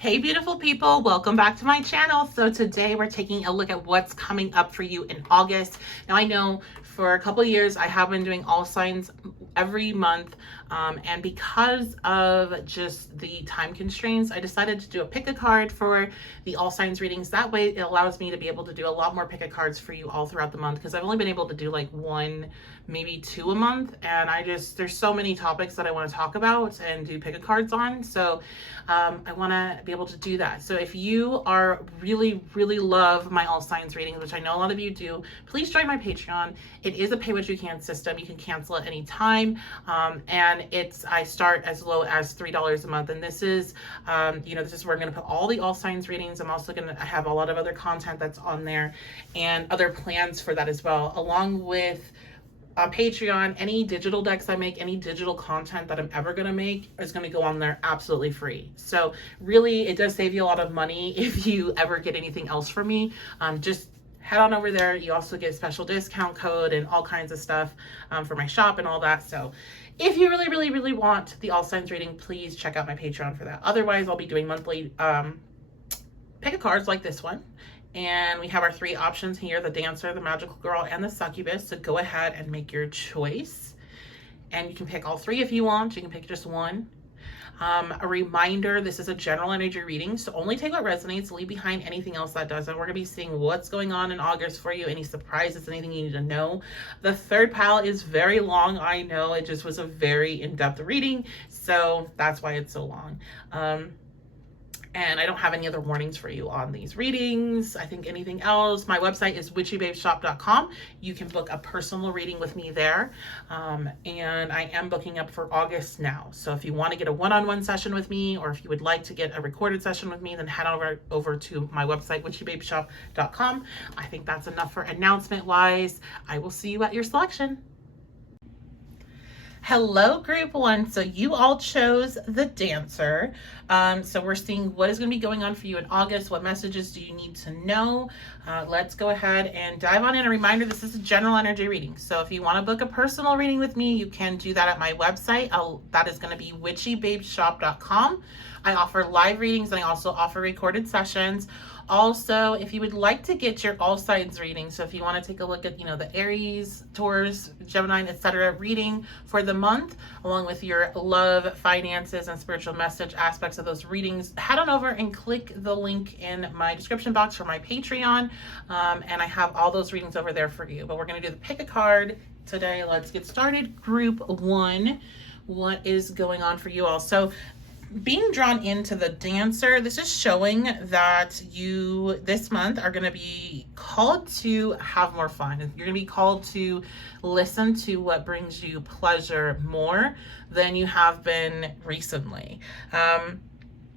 Hey beautiful people, welcome back to my channel. So today we're taking a look at what's coming up for you in August. Now I know for a couple of years I have been doing all signs every month, and because of just the time constraints, I decided to do a pick a card for the all signs readings. That way it allows me to be able to do a lot more pick a cards for you all throughout the month, because I've only been able to do like one, maybe two a month, and there's so many topics that I want to talk about and do pick a cards on. So I want to be able to do that. So if you are really love my all signs readings, which I know a lot of you do, please join my Patreon. It is a pay what you can system. You can cancel at any time, and I start as low as $3 a month. And this is this is where I'm going to put all the all signs readings. I'm also going to have a lot of other content that's on there and other plans for that as well, along with on Patreon. Any digital decks I make, any digital content that I'm ever going to make is going to go on there absolutely free. So really, it does save you a lot of money if you ever get anything else from me. Just head on over there. You also get a special discount code and all kinds of stuff for my shop and all that. So if you really want the all signs reading, please check out my Patreon for that. Otherwise, I'll be doing monthly pick a cards like this one. And we have our three options here: the Dancer, the Magical Girl, and the Succubus. So go ahead and make your choice. And you can pick all three if you want. You can pick just one. A reminder, this is a general energy reading, so only take what resonates, leave behind anything else that doesn't. We're going to be seeing what's going on in August for you, any surprises, anything you need to know. The third pile is very long. I know, it just was a very in-depth reading, so that's why it's so long. And I don't have any other warnings for you on these readings. I think anything else, my website is witchybabeshop.com. You can book a personal reading with me there. And I am booking up for August now. So if you want to get a one-on-one session with me, or if you would like to get a recorded session with me, then head over to my website, witchybabeshop.com. I think that's enough for announcement wise. I will see you at your selection. Hello, group one. So you all chose the Dancer. So we're seeing what is going to be going on for you in August. What messages do you need to know? Let's go ahead and dive on in. A reminder, this is a general energy reading. So if you want to book a personal reading with me, you can do that at my website. That is going to be witchybabeshop.com. I offer live readings and I also offer recorded sessions. Also, if you would like to get your all signs reading, so if you want to take a look at, the Aries, Taurus, Gemini, etc. reading for the month, along with your love, finances, and spiritual message aspects of those readings, head on over and click the link in my description box for my Patreon, and I have all those readings over there for you. But we're going to do the pick a card today. Let's get started. Group one, what is going on for you all? So being drawn into the Dancer, this is showing that you this month are going to be called to have more fun. You're going to be called to listen to what brings you pleasure more than you have been recently.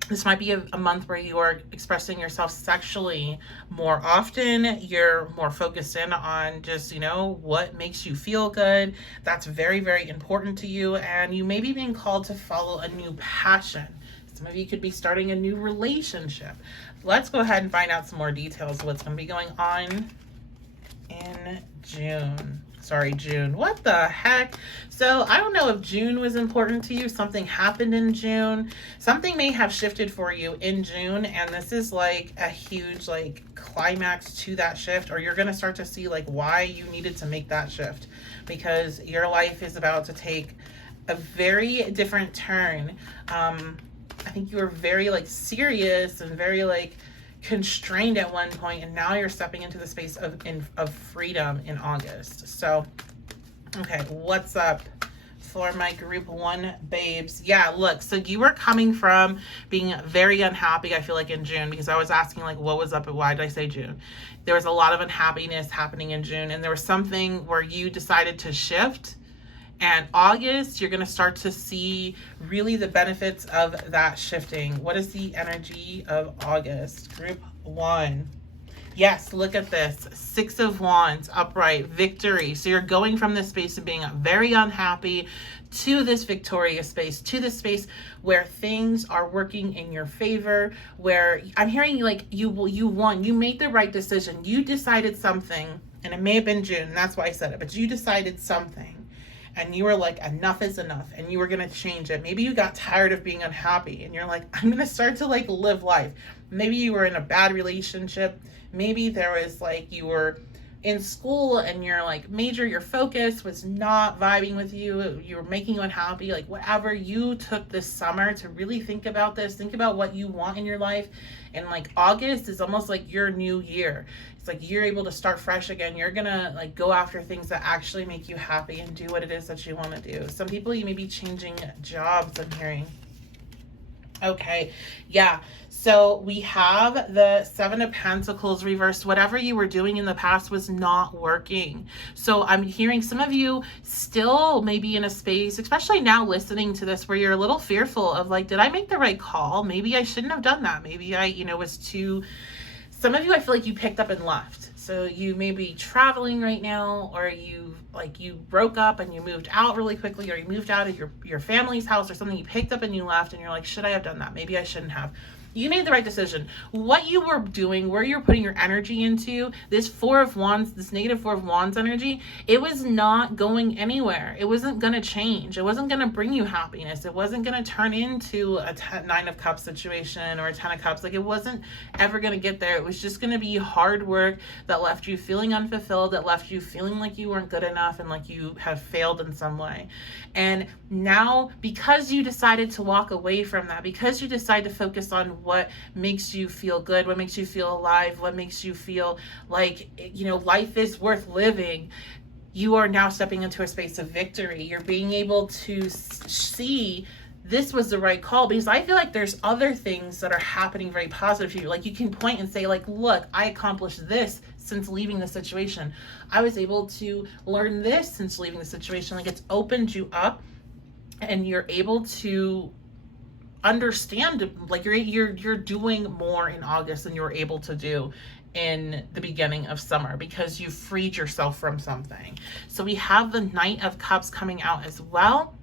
This might be a month where you are expressing yourself sexually more often. You're more focused in on just, what makes you feel good. That's very important to you. And you may be being called to follow a new passion. Some of you could be starting a new relationship. Let's go ahead and find out some more details of what's going to be going on in June. What the heck? So I don't know if June was important to you. Something happened in June. Something may have shifted for you in June, and this is like a huge climax to that shift, or you're going to start to see why you needed to make that shift, because your life is about to take a very different turn. I think you were very serious and very constrained at one point, and now you're stepping into the space of freedom in August. So okay, what's up for my group one babes? Yeah, look, so you were coming from being very unhappy, I feel like, in June, because I was asking what was up and why did I say June. There was a lot of unhappiness happening in June, and there was something where you decided to shift. And August, you're going to start to see really the benefits of that shifting. What is the energy of August? Group one. Yes, look at this. 6 of Wands, upright, victory. So you're going from this space of being very unhappy to this victorious space, to this space where things are working in your favor, where I'm hearing you won. You made the right decision. You decided something, and it may have been June, and that's why I said it, but you decided something. and you were like, enough is enough, and you were going to change it. Maybe you got tired of being unhappy and you're like, I'm going to start to like live life. Maybe you were in a bad relationship. Maybe there was like, you were in school and your focus was not vibing with you. You were making you unhappy. Like whatever, you took this summer to really think about this, think about what you want in your life. And like August is almost like your new year. It's like you're able to start fresh again. You're gonna like go after things that actually make you happy and do what it is that you want to do. Some people, you may be changing jobs, I'm hearing. Okay, yeah. So we have the Seven of Pentacles reversed. Whatever you were doing in the past was not working. So I'm hearing some of you still maybe in a space, especially now listening to this, where you're a little fearful of like, did I make the right call? Maybe I shouldn't have done that. Maybe I, was too... Some of you, I feel like you picked up and left. So you may be traveling right now, or you broke up and you moved out really quickly, or you moved out of your family's house or something. You picked up and you left and you're like, should I have done that? Maybe I shouldn't have. You made the right decision. What you were doing, where you're putting your energy into, this Four of Wands, this negative Four of Wands energy, it was not going anywhere. It wasn't going to change. It wasn't going to bring you happiness. It wasn't going to turn into a Nine of Cups situation or a Ten of Cups. Like it wasn't ever going to get there. It was just going to be hard work that left you feeling unfulfilled, that left you feeling like you weren't good enough and like you have failed in some way. And now, because you decided to walk away from that, because you decide to focus on what makes you feel good, what makes you feel alive, what makes you feel like, life is worth living, you are now stepping into a space of victory. You're being able to see this was the right call, because I feel like there's other things that are happening very positive to you. Like you can point and say like, look, I accomplished this since leaving the situation. I was able to learn this since leaving the situation. Like it's opened you up and you're able to understand, like you're doing more in August than you were able to do in the beginning of summer, because you freed yourself from something. So we have the Knight of Cups coming out as well.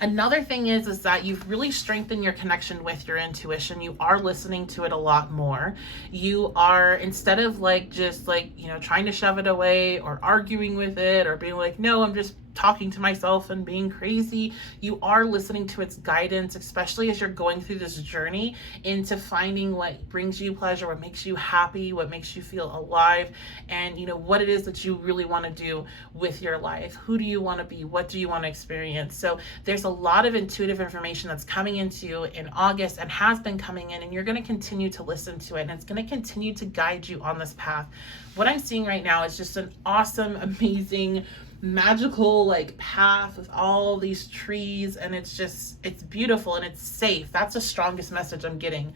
Another thing is that you've really strengthened your connection with your intuition. You are listening to it a lot more. You are, instead of like just like, trying to shove it away or arguing with it or being like, no, I'm just talking to myself and being crazy, you are listening to its guidance, especially as you're going through this journey into finding what brings you pleasure, what makes you happy, what makes you feel alive, and what it is that you really want to do with your life. Who do you want to be? What do you want to experience? So there's a lot of intuitive information that's coming into you in August and has been coming in, and you're going to continue to listen to it, and it's going to continue to guide you on this path. What I'm seeing right now is just an awesome, amazing, magical like path with all these trees, and it's beautiful and it's safe. That's the strongest message I'm getting.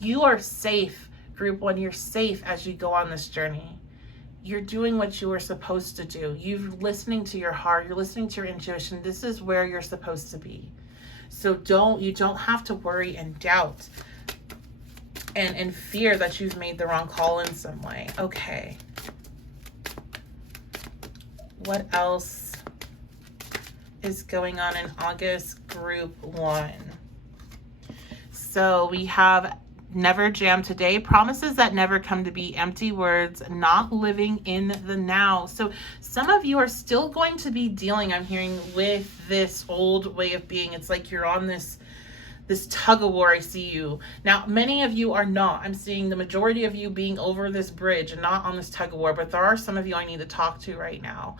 You are safe, group one. You're safe as you go on this journey. You're doing what you were supposed to do. You're listening to your heart, you're listening to your intuition. This is where you're supposed to be. So you don't have to worry and doubt and fear that you've made the wrong call in some way. Okay. What else is going on in August, group one? So we have never jam today. Promises that never come to be, empty words, not living in the now. So some of you are still going to be dealing, I'm hearing, with this old way of being. It's like you're on this tug of war. I see you. Now, many of you are not. I'm seeing the majority of you being over this bridge and not on this tug of war, but there are some of you I need to talk to right now.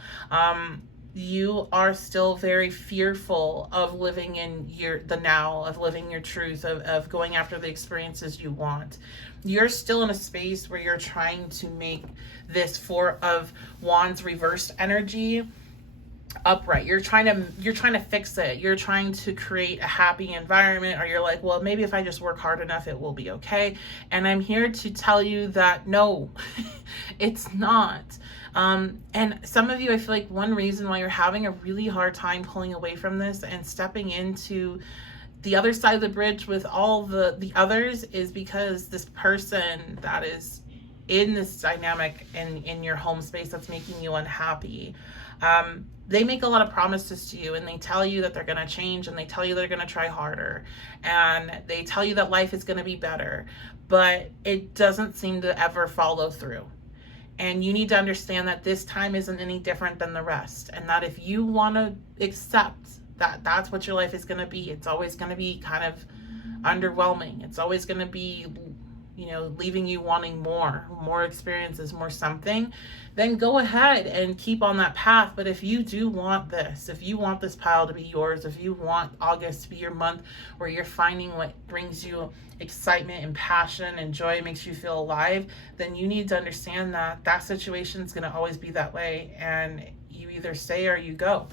You are still very fearful of living in the now, of living your truth, of going after the experiences you want. You're still in a space where you're trying to make this Four of Wands reversed energy upright. You're trying to fix it. You're trying to create a happy environment, or you're like, well, maybe if I just work hard enough, it will be okay. And I'm here to tell you that no, it's not. And some of you, I feel like one reason why you're having a really hard time pulling away from this and stepping into the other side of the bridge with all the others is because this person that is in this dynamic in your home space that's making you unhappy, they make a lot of promises to you, and they tell you that they're going to change, and they tell you they're going to try harder, and they tell you that life is going to be better, but it doesn't seem to ever follow through. And you need to understand that this time isn't any different than the rest. And that if you want to accept that that's what your life is going to be, it's always going to be kind of underwhelming. It's always going to be, leaving you wanting more experiences, more something, then go ahead and keep on that path. But if you do want this, if you want this pile to be yours, if you want August to be your month where you're finding what brings you excitement and passion and joy, makes you feel alive, then you need to understand that that situation is going to always be that way. And you either stay or you go.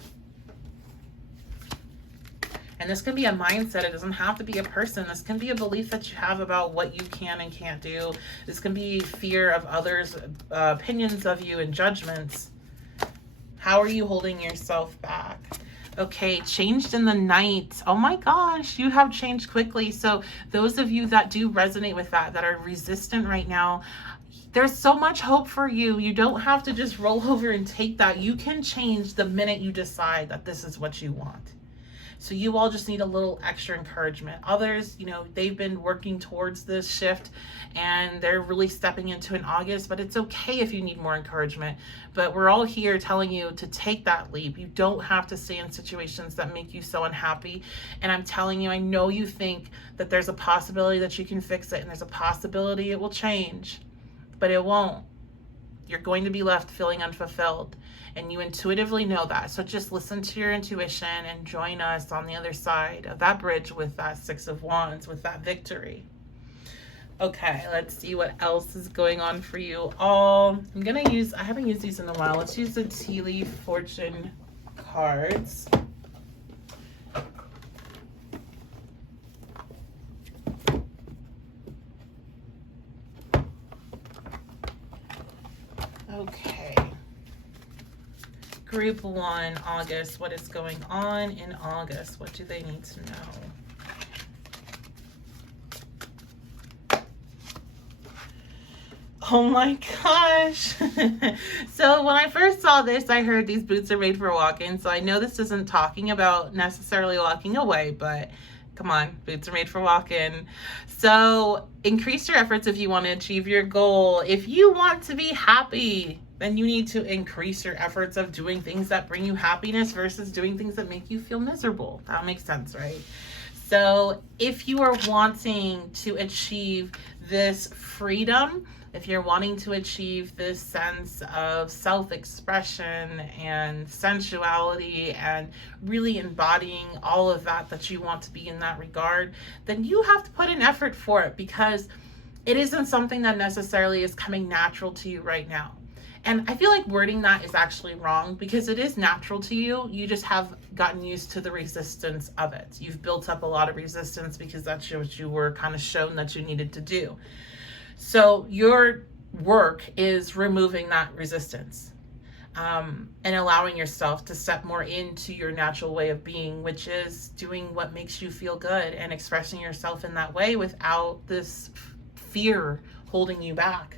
And this can be a mindset. It doesn't have to be a person. This can be a belief that you have about what you can and can't do. This can be fear of others' opinions of you and judgments. How are you holding yourself back? Okay, changed in the night. Oh my gosh, you have changed quickly. So those of you that do resonate with that are resistant right now, there's so much hope for you. You don't have to just roll over and take that. You can change the minute you decide that this is what you want. So you all just need a little extra encouragement. Others, they've been working towards this shift and they're really stepping into in August, but it's okay if you need more encouragement. But we're all here telling you to take that leap. You don't have to stay in situations that make you so unhappy. And I'm telling you, I know you think that there's a possibility that you can fix it and there's a possibility it will change, but it won't. You're going to be left feeling unfulfilled. And you intuitively know that. So just listen to your intuition and join us on the other side of that bridge with that Six of Wands, with that victory. Okay, let's see what else is going on for you all. I haven't used these in a while. Let's use the Tea Leaf Fortune cards. Okay. Group 1, August. What is going on in August? What do they need to know? Oh my gosh. So when I first saw this, I heard these boots are made for walking. So I know this isn't talking about necessarily walking away, but come on, boots are made for walking. So increase your efforts if you want to achieve your goal. If you want to be happy, then you need to increase your efforts of doing things that bring you happiness versus doing things that make you feel miserable. That makes sense, right? So if you are wanting to achieve this freedom, if you're wanting to achieve this sense of self-expression and sensuality and really embodying all of that you want to be in that regard, then you have to put an effort for it, because it isn't something that necessarily is coming natural to you right now. And I feel like wording that is actually wrong, because it is natural to you. You just have gotten used to the resistance of it. You've built up a lot of resistance because that's what you were kind of shown that you needed to do. So your work is removing that resistance and allowing yourself to step more into your natural way of being, which is doing what makes you feel good and expressing yourself in that way without this fear holding you back.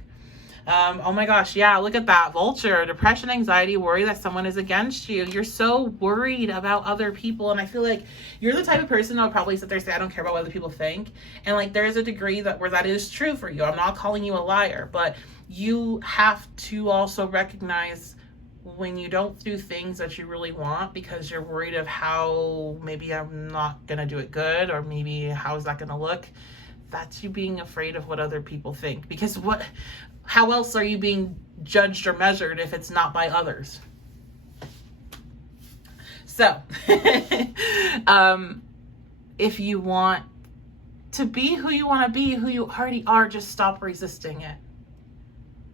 Oh my gosh, yeah, look at that. Vulture, depression, anxiety, worry that someone is against you. You're so worried about other people. And I feel like you're the type of person that will probably sit there and say, I don't care about what other people think. And like, there's a degree where that is true for you. I'm not calling you a liar, but you have to also recognize when you don't do things that you really want because you're worried of how maybe I'm not going to do it good, or maybe how is that going to look. That's you being afraid of what other people think. Because how else are you being judged or measured if it's not by others? So, if you want to be who you want to be, who you already are, just stop resisting it.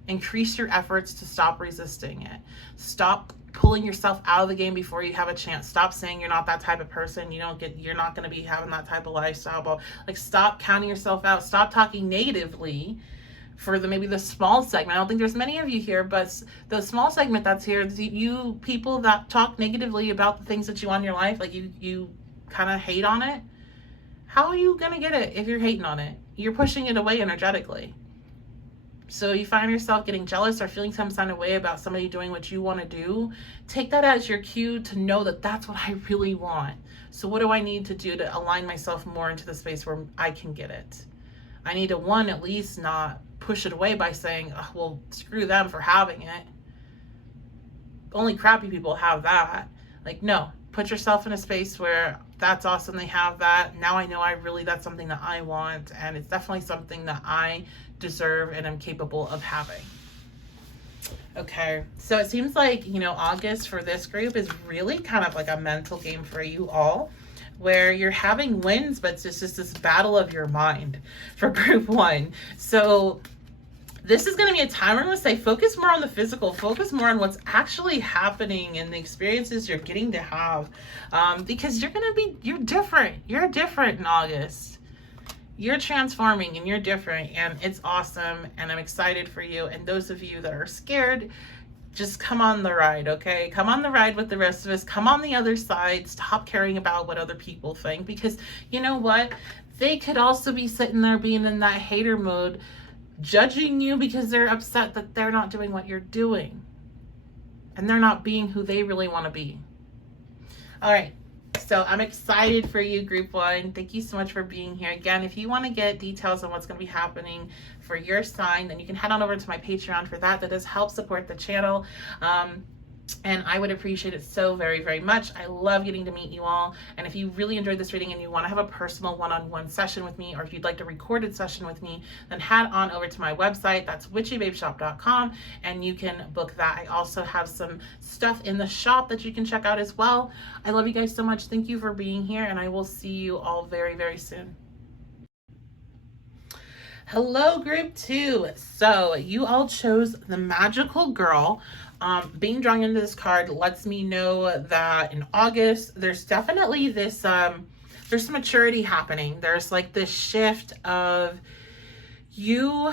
Increase your efforts to stop resisting it. Stop pulling yourself out of the game before you have a chance. Stop saying you're not that type of person. You're not going to be having that type of lifestyle. Like, stop counting yourself out. Stop talking negatively for maybe the small segment. I don't think there's many of you here, but the small segment that's here, you people that talk negatively about the things that you want in your life, like you kind of hate on it. How are you going to get it if you're hating on it? You're pushing it away energetically. So you find yourself getting jealous or feeling some kind of way about somebody doing what you want to do, take that as your cue to know that that's what I really want. So what do I need to do to align myself more into the space where I can get it? I need to, one, at least not push it away by saying, oh, well, screw them for having it. Only crappy people have that. Like, no, put yourself in a space where that's awesome, they have that. Now I know that's something that I want, and it's definitely something that I deserve and am capable of having. Okay, so it seems like, August for this group is really kind of like a mental game for you all, where you're having wins, but it's just this battle of your mind for group 1. So this is going to be a time where I'm going to say focus more on the physical, focus more on what's actually happening and the experiences you're getting to have, because you're different. You're different in August. You're transforming and you're different, and it's awesome, and I'm excited for you. And those of you that are scared, just come on the ride, okay? Come on the ride with the rest of us. Come on the other side. Stop caring about what other people think, because you know what? They could also be sitting there being in that hater mode, judging you because they're upset that they're not doing what you're doing, and they're not being who they really want to be. All right. So I'm excited for you, group 1. Thank you so much for being here. Again, if you want to get details on what's going to be happening for your sign, then you can head on over to my Patreon for that. That does help support the channel. And I would appreciate it so very, very much. I love getting to meet you all. And if you really enjoyed this reading and you want to have a personal one-on-one session with me, or if you'd like a recorded session with me, then head on over to my website. That's witchybabeshop.com, and you can book that. I also have some stuff in the shop that you can check out as well. I love you guys so much. Thank you for being here, and I will see you all very, very soon. Hello, group 2. So you all chose the magical girl. Being drawn into this card lets me know that in August, there's definitely this, there's some maturity happening. There's like this shift of you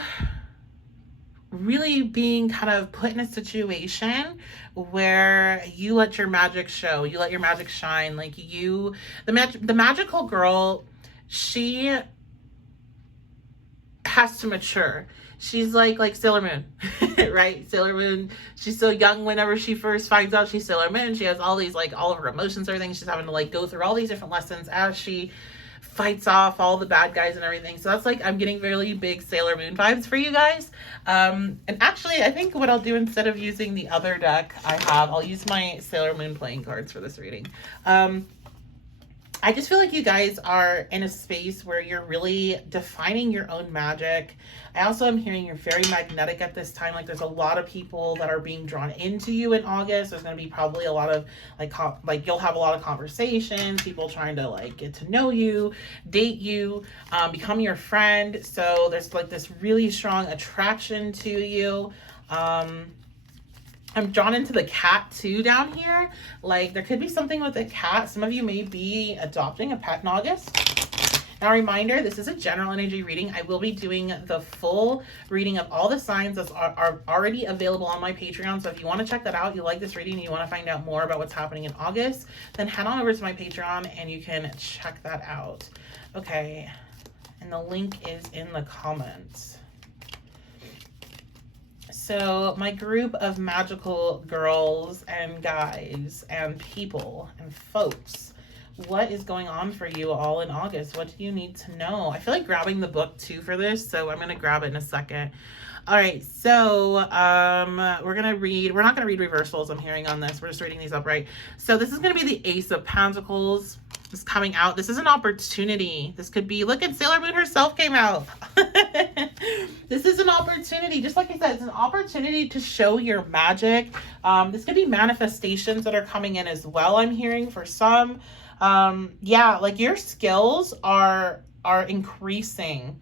really being kind of put in a situation where you let your magic show, you let your magic shine. Like the magical girl, she has to mature. She's like Sailor Moon, right? Sailor Moon, she's so young whenever she first finds out she's Sailor Moon. She has all these, all of her emotions, everything. She's having to go through all these different lessons as she fights off all the bad guys and everything. So that's I'm getting really big Sailor Moon vibes for you guys. And actually, I think what I'll do, instead of using the other deck I'll use my Sailor Moon playing cards for this reading. I just feel like you guys are in a space where you're really defining your own magic. I also am hearing you're very magnetic at this time. There's a lot of people that are being drawn into you in August. There's going to be probably a lot of you'll have a lot of conversations, people trying to get to know you, date you, become your friend. So there's this really strong attraction to you. I'm drawn into the cat too down here. There could be something with a cat. Some of you may be adopting a pet in August. Now, reminder, this is a general energy reading. I will be doing the full reading of all the signs that are already available on my Patreon. So if you want to check that out, you like this reading, and you want to find out more about what's happening in August, then head on over to my Patreon and you can check that out. Okay, and the link is in the comments. So my group of magical girls and guys and people and folks, what is going on for you all in August? What do you need to know? I feel like grabbing the book too for this, so I'm going to grab it in a second. All right, so we're not going to read reversals, I'm hearing on this. We're just reading these upright. So this is going to be the Ace of Pentacles. Is coming out. This is an opportunity. This could be, look at Sailor Moon herself came out. This is an opportunity. Just like I said, it's an opportunity to show your magic. This could be manifestations that are coming in as well, I'm hearing for some. Yeah, your skills are increasing.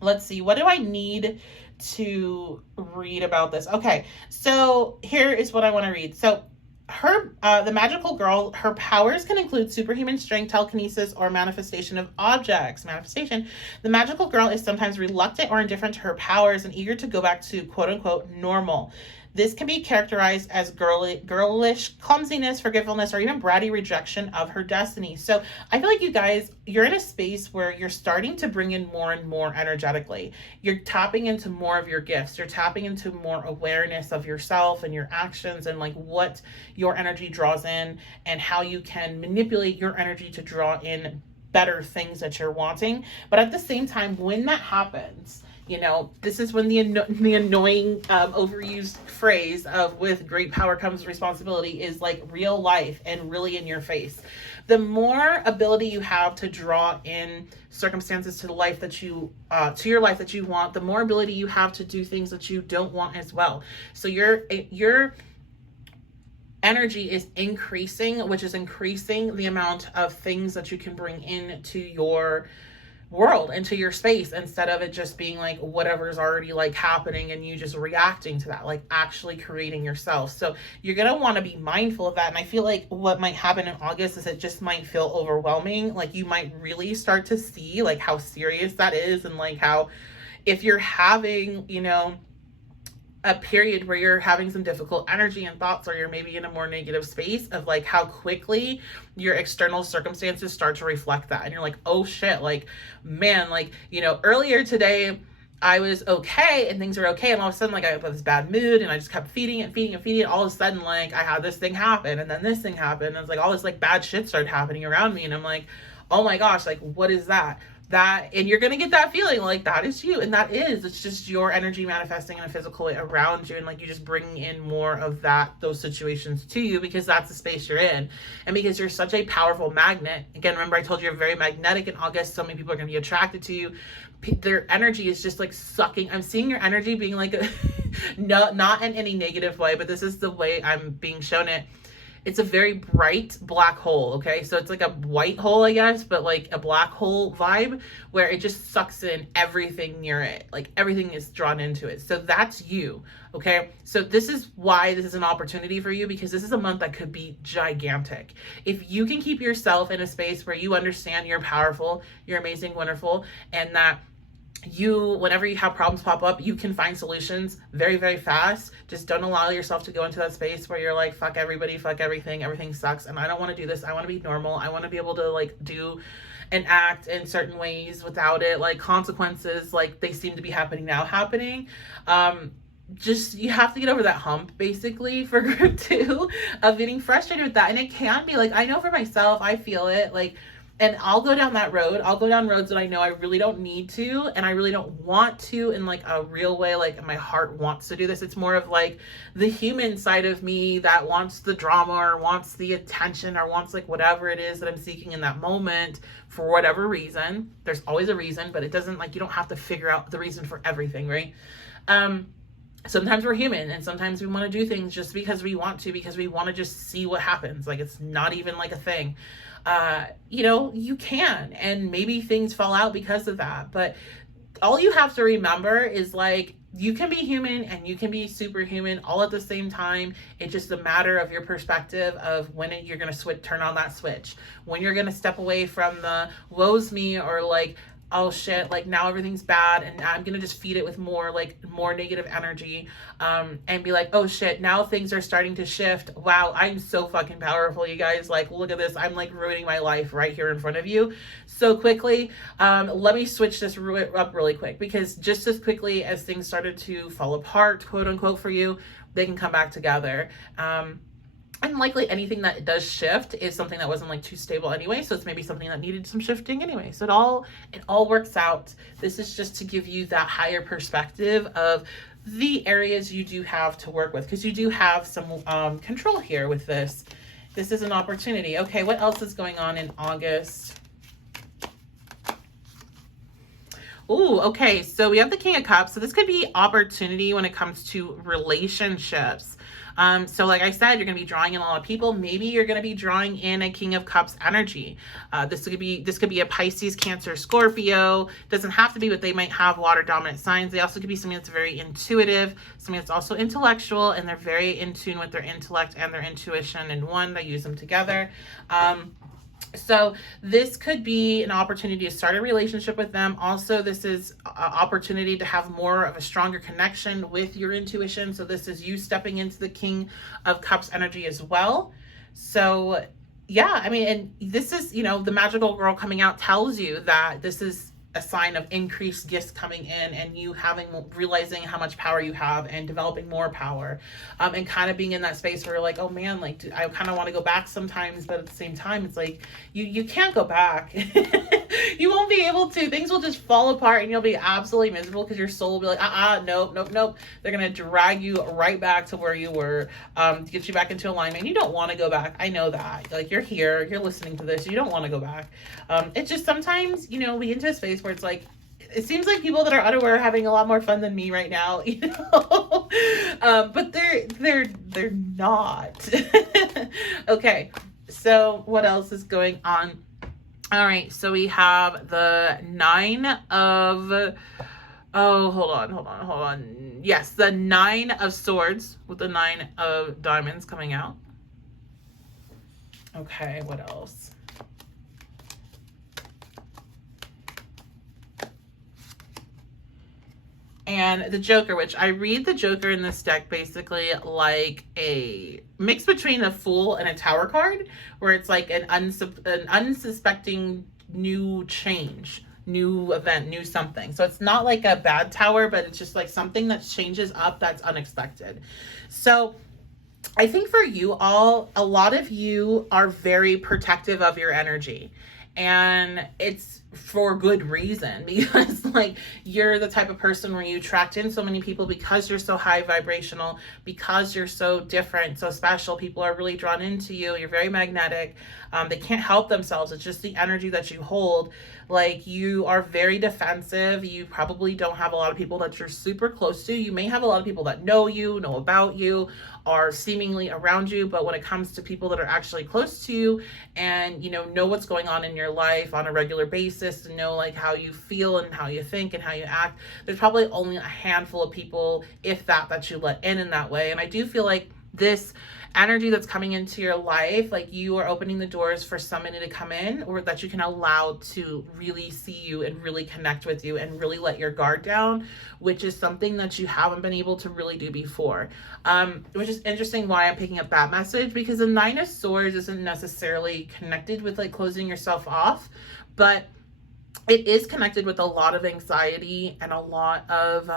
Let's see, what do I need to read about this? Okay, so here is what I want to read. So the magical girl, her powers can include superhuman strength, telekinesis, or manifestation of objects. Manifestation. The magical girl is sometimes reluctant or indifferent to her powers and eager to go back to quote-unquote normal. This can be characterized as girlish clumsiness, forgetfulness, or even bratty rejection of her destiny. So I feel like you guys, you're in a space where you're starting to bring in more and more energetically. You're tapping into more of your gifts. You're tapping into more awareness of yourself and your actions and what your energy draws in and how you can manipulate your energy to draw in better things that you're wanting. But at the same time, when that happens, this is when the annoying overused phrase of with great power comes responsibility is like real life and really in your face. The more ability you have to draw in circumstances to the life that you to your life that you want, the more ability you have to do things that you don't want as well. So your energy is increasing, which is increasing the amount of things that you can bring into your world, into your space, instead of it just being like whatever's already like happening and you just reacting to that, like actually creating yourself. So you're going to want to be mindful of that. And I feel like what might happen in August is it just might feel overwhelming. Like you might really start to see like how serious that is, and like how if you're having, a period where you're having some difficult energy and thoughts, or you're maybe in a more negative space, of like how quickly your external circumstances start to reflect that. And you're like, oh shit, like, man, like, earlier today I was okay and things are okay. And all of a sudden, like I have this bad mood and I just kept feeding it. All of a sudden, like I had this thing happen and then this thing happened. And it's like all this like bad shit started happening around me. And I'm like, oh my gosh, like what is that? And you're going to get that feeling like that is you. And it's just your energy manifesting in a physical way around you. And like you just bringing in more of those situations to you, because that's the space you're in. And because you're such a powerful magnet. Again, remember I told you you're very magnetic in August. So many people are going to be attracted to you. Their energy is just like sucking. I'm seeing your energy being like, no, not in any negative way, but this is the way I'm being shown it. It's a very bright black hole, okay? So it's like a white hole, I guess, but like a black hole vibe where it just sucks in everything near it. Like everything is drawn into it. So that's you, okay? So this is why this is an opportunity for you, because this is a month that could be gigantic. If you can keep yourself in a space where you understand you're powerful, you're amazing, wonderful, and that whenever you have problems pop up, you can find solutions very, very fast. Just don't allow yourself to go into that space where you're like, fuck everybody, fuck everything sucks, and I don't want to do this. I want to be normal. I want to be able to like do and act in certain ways without it like consequences like they seem to be happening. Just you have to get over that hump basically for group 2 of getting frustrated with that. And it can be like, I know for myself, I feel it like, and I'll go down that road. I'll go down roads that I know I really don't need to, and I really don't want to in like a real way. Like my heart wants to do this. It's more of like the human side of me that wants the drama or wants the attention or wants like whatever it is that I'm seeking in that moment for whatever reason. There's always a reason, but it doesn't like, you don't have to figure out the reason for everything, right? Sometimes we're human, and sometimes we want to do things just because we want to, because we want to just see what happens. Like it's not even like a thing. You can, and maybe things fall out because of that. But all you have to remember is like, you can be human and you can be superhuman all at the same time. It's just a matter of your perspective of when you're going to turn on that switch, when you're going to step away from the woe's me, or like, oh shit, like now everything's bad and I'm gonna just feed it with more negative energy, and be like, oh shit, now things are starting to shift. Wow, I'm so fucking powerful, you guys. Like, look at this. I'm like ruining my life right here in front of you so quickly. Let me switch this up really quick, because just as quickly as things started to fall apart, quote unquote, for you, they can come back together. And likely anything that does shift is something that wasn't like too stable anyway. So it's maybe something that needed some shifting anyway. So it all works out. This is just to give you that higher perspective of the areas you do have to work with, because you do have some control here with this. This is an opportunity. Okay, what else is going on in August? Ooh, okay, so we have the King of Cups. So this could be opportunity when it comes to relationships. So like I said, you're going to be drawing in a lot of people. Maybe you're going to be drawing in a King of Cups energy. This could be a Pisces, Cancer, Scorpio. Doesn't have to be, but they might have water dominant signs. They also could be something that's very intuitive, something that's also intellectual, and they're very in tune with their intellect and their intuition in one. They use them together. So this could be an opportunity to start a relationship with them. Also, this is an opportunity to have more of a stronger connection with your intuition. So this is you stepping into the King of Cups energy as well. So yeah, I mean, and this is, the magical girl coming out tells you that this is a sign of increased gifts coming in, and you realizing how much power you have and developing more power, and kind of being in that space where you're like, oh man, like I kind of want to go back sometimes, but at the same time it's like you can't go back. You won't be able to. Things will just fall apart and you'll be absolutely miserable because your soul will be like, nope. They're gonna drag you right back to where you were, to get you back into alignment. You don't want to go back. I know that. Like, you're here, you're listening to this, you don't want to go back. It's just sometimes, we get into a space where it's like, it seems like people that are unaware are having a lot more fun than me right now, but they're not. Okay, so what else is going on? All right, so we have the 9 of, hold on. Yes, the 9 of Swords with the 9 of Diamonds coming out. Okay, what else? And the Joker, which I read the Joker in this deck basically like a mix between a Fool and a Tower card, where it's like an unsuspecting new change, new event, new something. So it's not like a bad tower, but it's just like something that changes up that's unexpected. So I think for you all, a lot of you are very protective of your energy. And it's for good reason, because like you're the type of person where you attract in so many people because you're so high vibrational, because you're so different, so special. People are really drawn into you. You're very magnetic. They can't help themselves. It's just the energy that you hold. Like, you are very defensive. You probably don't have a lot of people that you're super close to. You may have a lot of people that know about you, are seemingly around you, but when it comes to people that are actually close to you and know what's going on in your life on a regular basis, and know like how you feel and how you think and how you act, there's probably only a handful of people, if that you let in that way. And I do feel like this energy that's coming into your life, like you are opening the doors for somebody to come in, or that you can allow to really see you and really connect with you and really let your guard down, which is something that you haven't been able to really do before. Which is interesting why I'm picking up that message, because the 9 of Swords isn't necessarily connected with like closing yourself off, but it is connected with a lot of anxiety and a lot of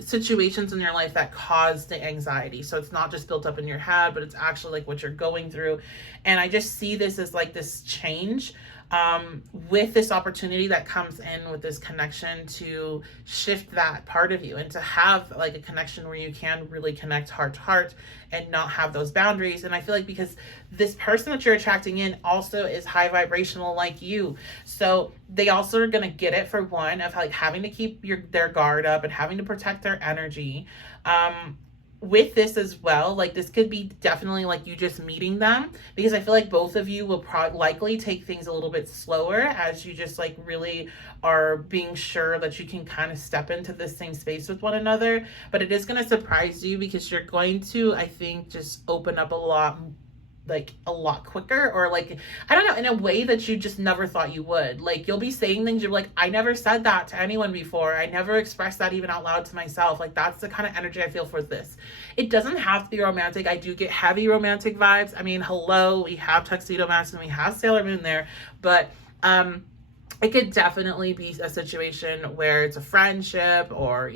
situations in your life that cause the anxiety. So it's not just built up in your head, but it's actually like what you're going through. And I just see this as like this change, with this opportunity that comes in with this connection to shift that part of you and to have like a connection where you can really connect heart to heart and not have those boundaries. And I feel like because this person that you're attracting in also is high vibrational like you, so they also are going to get it, for one, of like having to keep their guard up and having to protect their energy. With this as well, like this could be definitely like you just meeting them, because I feel like both of you will likely take things a little bit slower as you just like really are being sure that you can kind of step into this same space with one another. But it is going to surprise you, because you're going to, I think, just open up a lot quicker, or like, I don't know, in a way that you just never thought you would. Like, you'll be saying things, you're like, I never said that to anyone before. I never expressed that even out loud to myself. Like, that's the kind of energy I feel for this. It doesn't have to be romantic. I do get heavy romantic vibes. I mean, hello, we have Tuxedo Mask and we have Sailor Moon there, but it could definitely be a situation where it's a friendship, or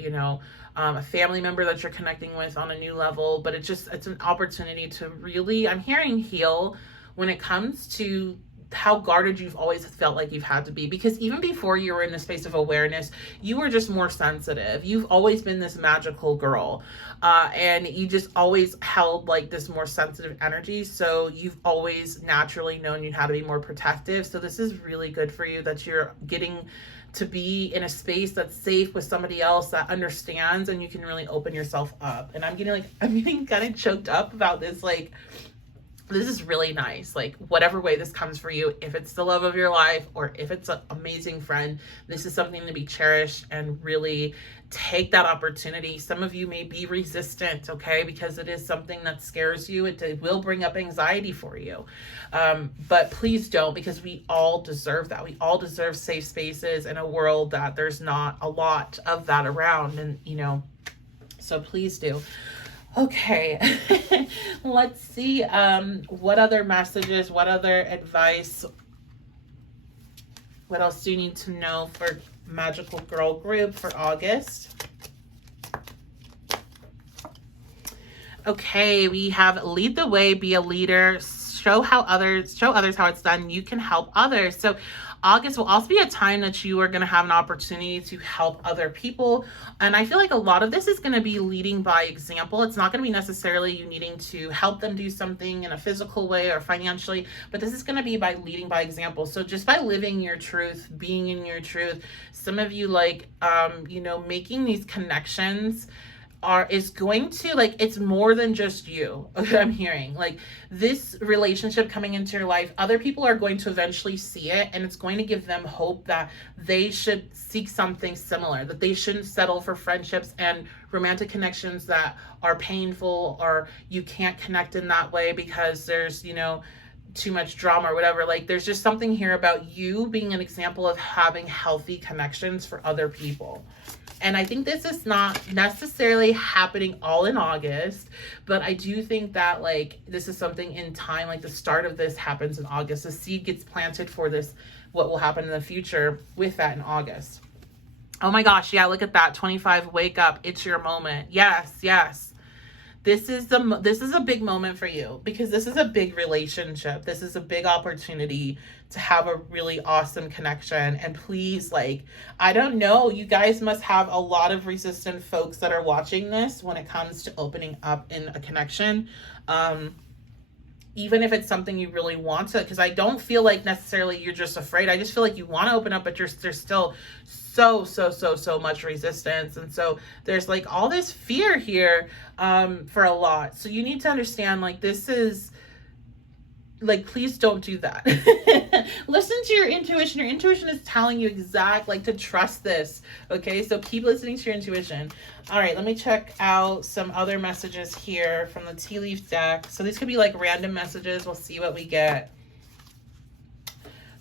a family member that you're connecting with on a new level. But it's an opportunity to really, I'm hearing, heal when it comes to how guarded you've always felt like you've had to be. Because even before you were in the space of awareness, you were just more sensitive. You've always been this magical girl, and you just always held like this more sensitive energy. So you've always naturally known you had to be more protective. So this is really good for you that you're getting to be in a space that's safe with somebody else that understands, and you can really open yourself up. And I'm getting kind of choked up about this. Like, this is really nice. Like, whatever way this comes for you, if it's the love of your life or if it's an amazing friend, this is something to be cherished, and really take that opportunity. Some of you may be resistant, okay, because it is something that scares you. It will bring up anxiety for you. But please don't, because we all deserve that. We all deserve safe spaces in a world that there's not a lot of that around. And, so please do. Okay, let's see what other messages, what other advice What else do you need to know for Magical Girl group for August? Okay, we have lead the way, be a leader, show others how it's done. You can help others. So August will also be a time that you are going to have an opportunity to help other people. And I feel like a lot of this is going to be leading by example. It's not going to be necessarily you needing to help them do something in a physical way or financially, but this is going to be by leading by example. So just by living your truth, being in your truth, some of you like, making these connections is going to, like, it's more than just you. I'm hearing like this relationship coming into your life, other people are going to eventually see it, and it's going to give them hope that they should seek something similar, that they shouldn't settle for friendships and romantic connections that are painful, or you can't connect in that way because there's too much drama or whatever. Like, there's just something here about you being an example of having healthy connections for other people. And I think this is not necessarily happening all in August, but I do think that, like, this is something in time, like the start of this happens in August. The seed gets planted for this, what will happen in the future with that in August. Oh my gosh, yeah, look at that. 25, wake up. It's your moment. Yes, yes. This is a big moment for you, because this is a big relationship. This is a big opportunity to have a really awesome connection. And please, like, I don't know, you guys must have a lot of resistant folks that are watching this when it comes to opening up in a connection. Even if it's something you really want to, because I don't feel like necessarily you're just afraid. I just feel like you want to open up, but there's still so much resistance. And so there's like all this fear here for a lot. So you need to understand, like, this is like, please don't do that. Listen to your intuition. Your intuition is telling you to trust this. Okay, so keep listening to your intuition. All right, let me check out some other messages here from the tea leaf deck. So these could be like random messages. We'll see what we get.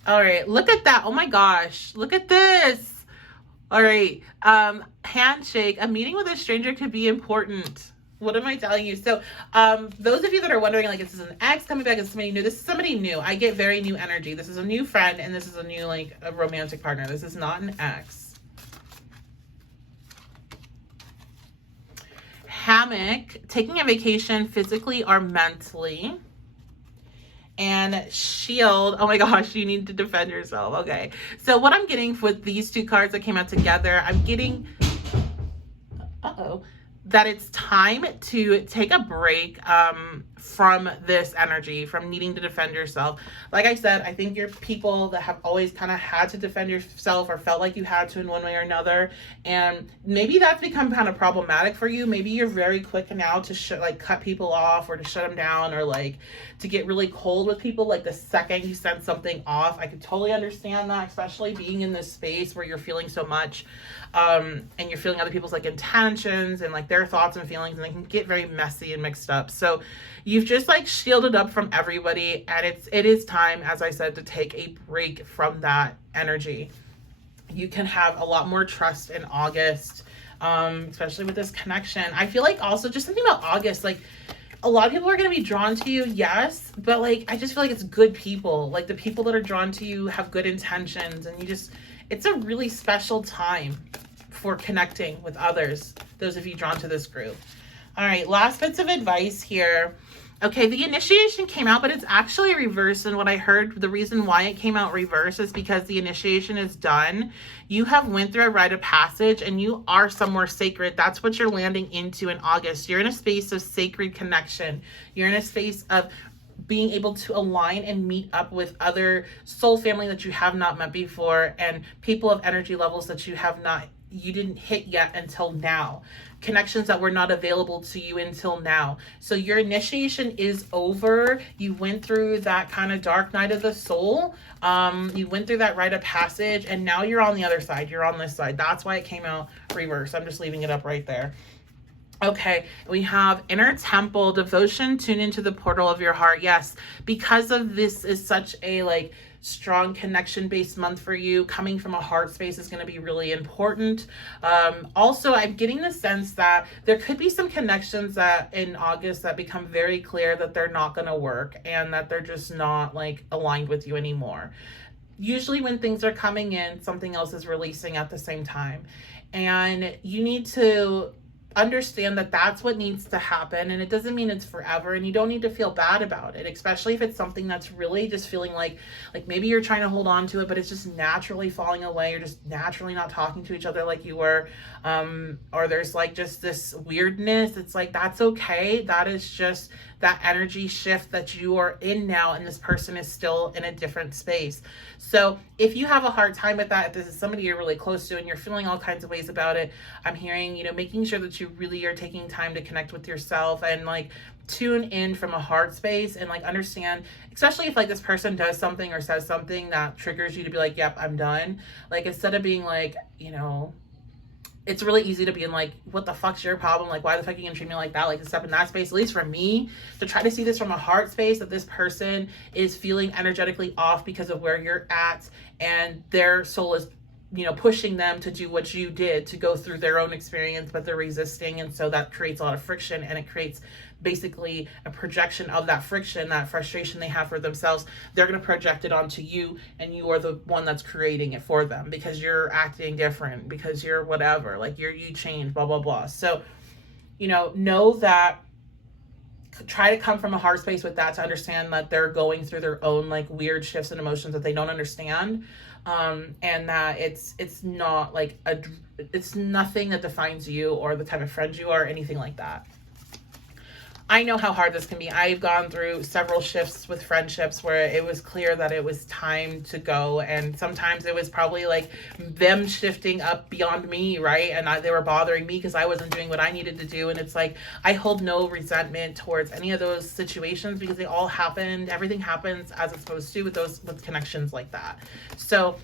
All right, look at that. Oh my gosh, look at this. All right, handshake. A meeting with a stranger could be important. What am I telling you? So those of you that are wondering, like, is this an ex coming back? Is this somebody new? This is somebody new. I get very new energy. This is a new friend, and this is a new, like, a romantic partner. This is not an ex. Hammock, taking a vacation physically or mentally. And shield, oh my gosh, you need to defend yourself. Okay, so what I'm getting with these two cards that came out together, I'm getting, that it's time to take a break from this energy, from needing to defend yourself. Like I said, I think you're people that have always kind of had to defend yourself, or felt like you had to in one way or another. And maybe that's become kind of problematic for you. Maybe you're very quick now to cut people off, or to shut them down, or like to get really cold with people like the second you send something off. I could totally understand that, especially being in this space where you're feeling so much, and you're feeling other people's like intentions and like their thoughts and feelings, and they can get very messy and mixed up. So you've just like shielded up from everybody, and it is time, as I said, to take a break from that energy. You can have a lot more trust in August, especially with this connection. I feel like also just something about August, like, a lot of people are going to be drawn to you, yes, but like, I just feel like it's good people. Like, the people that are drawn to you have good intentions, and it's a really special time for connecting with others, those of you drawn to this group. All right, last bits of advice here. Okay, the initiation came out, but it's actually reversed. And what I heard, the reason why it came out reversed is because the initiation is done. You have went through a rite of passage, and you are somewhere sacred. That's what you're landing into in August. You're in a space of sacred connection. You're in a space of being able to align and meet up with other soul family that you have not met before, and people of energy levels that you didn't hit yet until now. Connections that were not available to you until now. So your initiation is over. You went through that kind of dark night of the soul. You went through that rite of passage, and now you're on the other side. You're on this side. That's why it came out reverse. I'm just leaving it up right there. Okay, we have inner temple, devotion, tune into the portal of your heart. Yes, because of this is such a like strong connection based month for you, coming from a heart space is going to be really important. Also, I'm getting the sense that there could be some connections that in August that become very clear that they're not going to work, and that they're just not like aligned with you anymore. usually when things are coming in, something else is releasing at the same time. And you need to understand that that's what needs to happen, and it doesn't mean it's forever, and you don't need to feel bad about it, especially if it's something that's really just feeling like maybe you're trying to hold on to it, but it's just naturally falling away. You're just naturally not talking to each other like you were, or there's like just this weirdness. It's like, that's okay. That is just that energy shift that you are in now, and this person is still in a different space. So if you have a hard time with that, if this is somebody you're really close to and you're feeling all kinds of ways about it, I'm hearing, making sure that you really are taking time to connect with yourself and like tune in from a heart space and like understand, especially if like this person does something or says something that triggers you to be like, yep, I'm done. Like, instead of being like, it's really easy to be in like, what the fuck's your problem? Like, why the fuck are you gonna treat me like that? Like, to step in that space, at least for me, to try to see this from a heart space, that this person is feeling energetically off because of where you're at, and their soul is, pushing them to do what you did, to go through their own experience, but they're resisting. And so that creates a lot of friction, and it creates basically a projection of that friction, that frustration they have for themselves. They're going to project it onto you, and you are the one that's creating it for them because you're acting different, because you're whatever, like you change, blah, blah, blah. So, know that, try to come from a heart space with that, to understand that they're going through their own like weird shifts and emotions that they don't understand. And that it's not like it's nothing that defines you or the type of friend you are, or anything like that. I know how hard this can be. I've gone through several shifts with friendships where it was clear that it was time to go. And sometimes it was probably like them shifting up beyond me, right? And they were bothering me because I wasn't doing what I needed to do. And it's like, I hold no resentment towards any of those situations because they all happened. Everything happens as it's supposed to with connections like that. So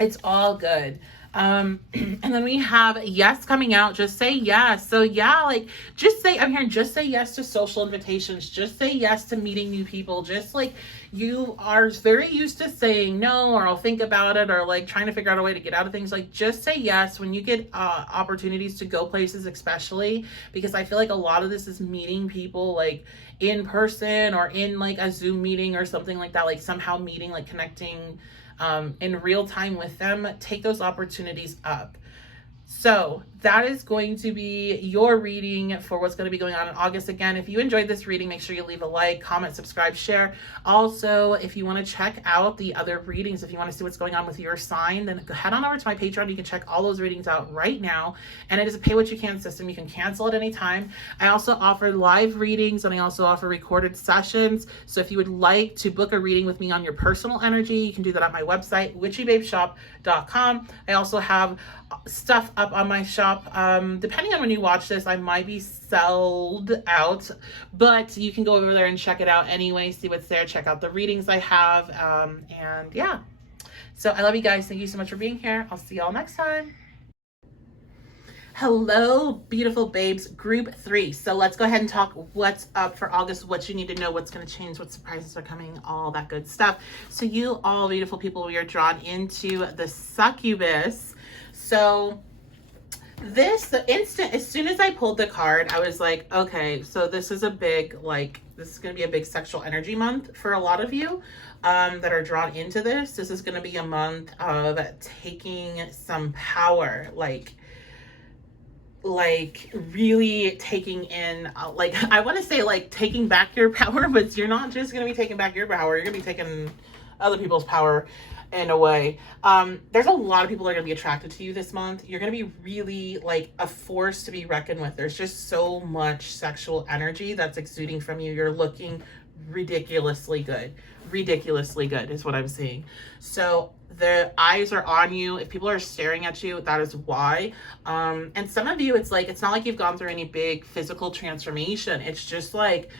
it's all good. And then we have yes coming out. Just say yes. So yeah, like just say, I'm hearing just say yes to social invitations. Just say yes to meeting new people. Just like you are very used to saying no, or I'll think about it, or like trying to figure out a way to get out of things. Like, just say yes when you get opportunities to go places, especially because I feel like a lot of this is meeting people like in person or in like a Zoom meeting or something like that, like somehow meeting, like connecting in real time with them. Take those opportunities up. So that is going to be your reading for what's going to be going on in August. Again, if you enjoyed this reading, make sure you leave a like, comment, subscribe, share. Also, if you want to check out the other readings, if you want to see what's going on with your sign, then head on over to my Patreon. You can check all those readings out right now. And it is a pay what you can system. You can cancel at any time. I also offer live readings, and I also offer recorded sessions. So if you would like to book a reading with me on your personal energy, you can do that at my website, witchybabeshop.com. I also have stuff up on my shop. Depending on when you watch this, I might be sold out, but you can go over there and check it out anyway, see what's there, check out the readings I have, and yeah. So I love you guys. Thank you so much for being here. I'll see y'all next time. Hello, beautiful babes, group 3. So let's go ahead and talk what's up for August, what you need to know, what's going to change, what surprises are coming, all that good stuff. So you all beautiful people, we are drawn into the Succubus. So the instant, as soon as I pulled the card, I was like, okay, so this is a big, this is going to be a big sexual energy month for a lot of you that are drawn into this. This is going to be a month of taking some power, like really taking in, I want to say like taking back your power, but you're not just going to be taking back your power. You're going to be taking other people's power in a way. There's a lot of people that are going to be attracted to you this month. You're going to be really like a force to be reckoned with. There's just so much sexual energy that's exuding from you. You're looking ridiculously good. Ridiculously good is what I'm seeing. So the eyes are on you. If people are staring at you, that is why. And some of you, it's not like you've gone through any big physical transformation. It's just like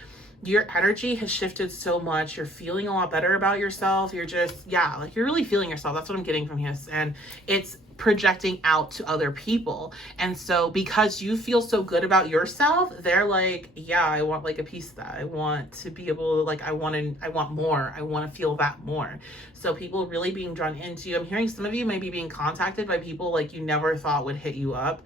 your energy has shifted so much. You're feeling a lot better about yourself. You're just, yeah, like you're really feeling yourself. That's what I'm getting from this. And it's projecting out to other people. And so because you feel so good about yourself, they're like, yeah, I want like a piece of that. I want to be able to, like, I want more. I want to feel that more. So people really being drawn into you. I'm hearing some of you may be being contacted by people like you never thought would hit you up.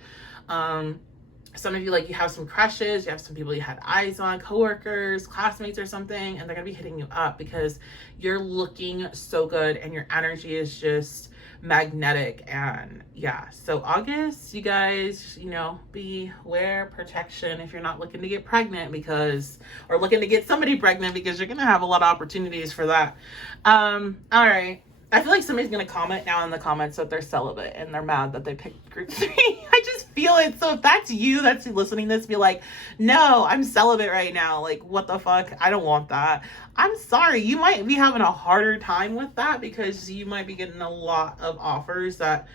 some of you, like, you have some crushes, you have some people you had eyes on, coworkers, classmates or something, and they're gonna be hitting you up because you're looking so good and your energy is just magnetic. And yeah, so August, you guys, you know, beware protection if you're not looking to get pregnant, because, or looking to get somebody pregnant, because you're gonna have a lot of opportunities for that. All right. I feel like somebody's gonna comment now in the comments that they're celibate and they're mad that they picked group 3. I just feel it. So if that's you that's listening to this, be like, no, I'm celibate right now. Like, what the fuck? I don't want that. I'm sorry. You might be having a harder time with that because you might be getting a lot of offers. That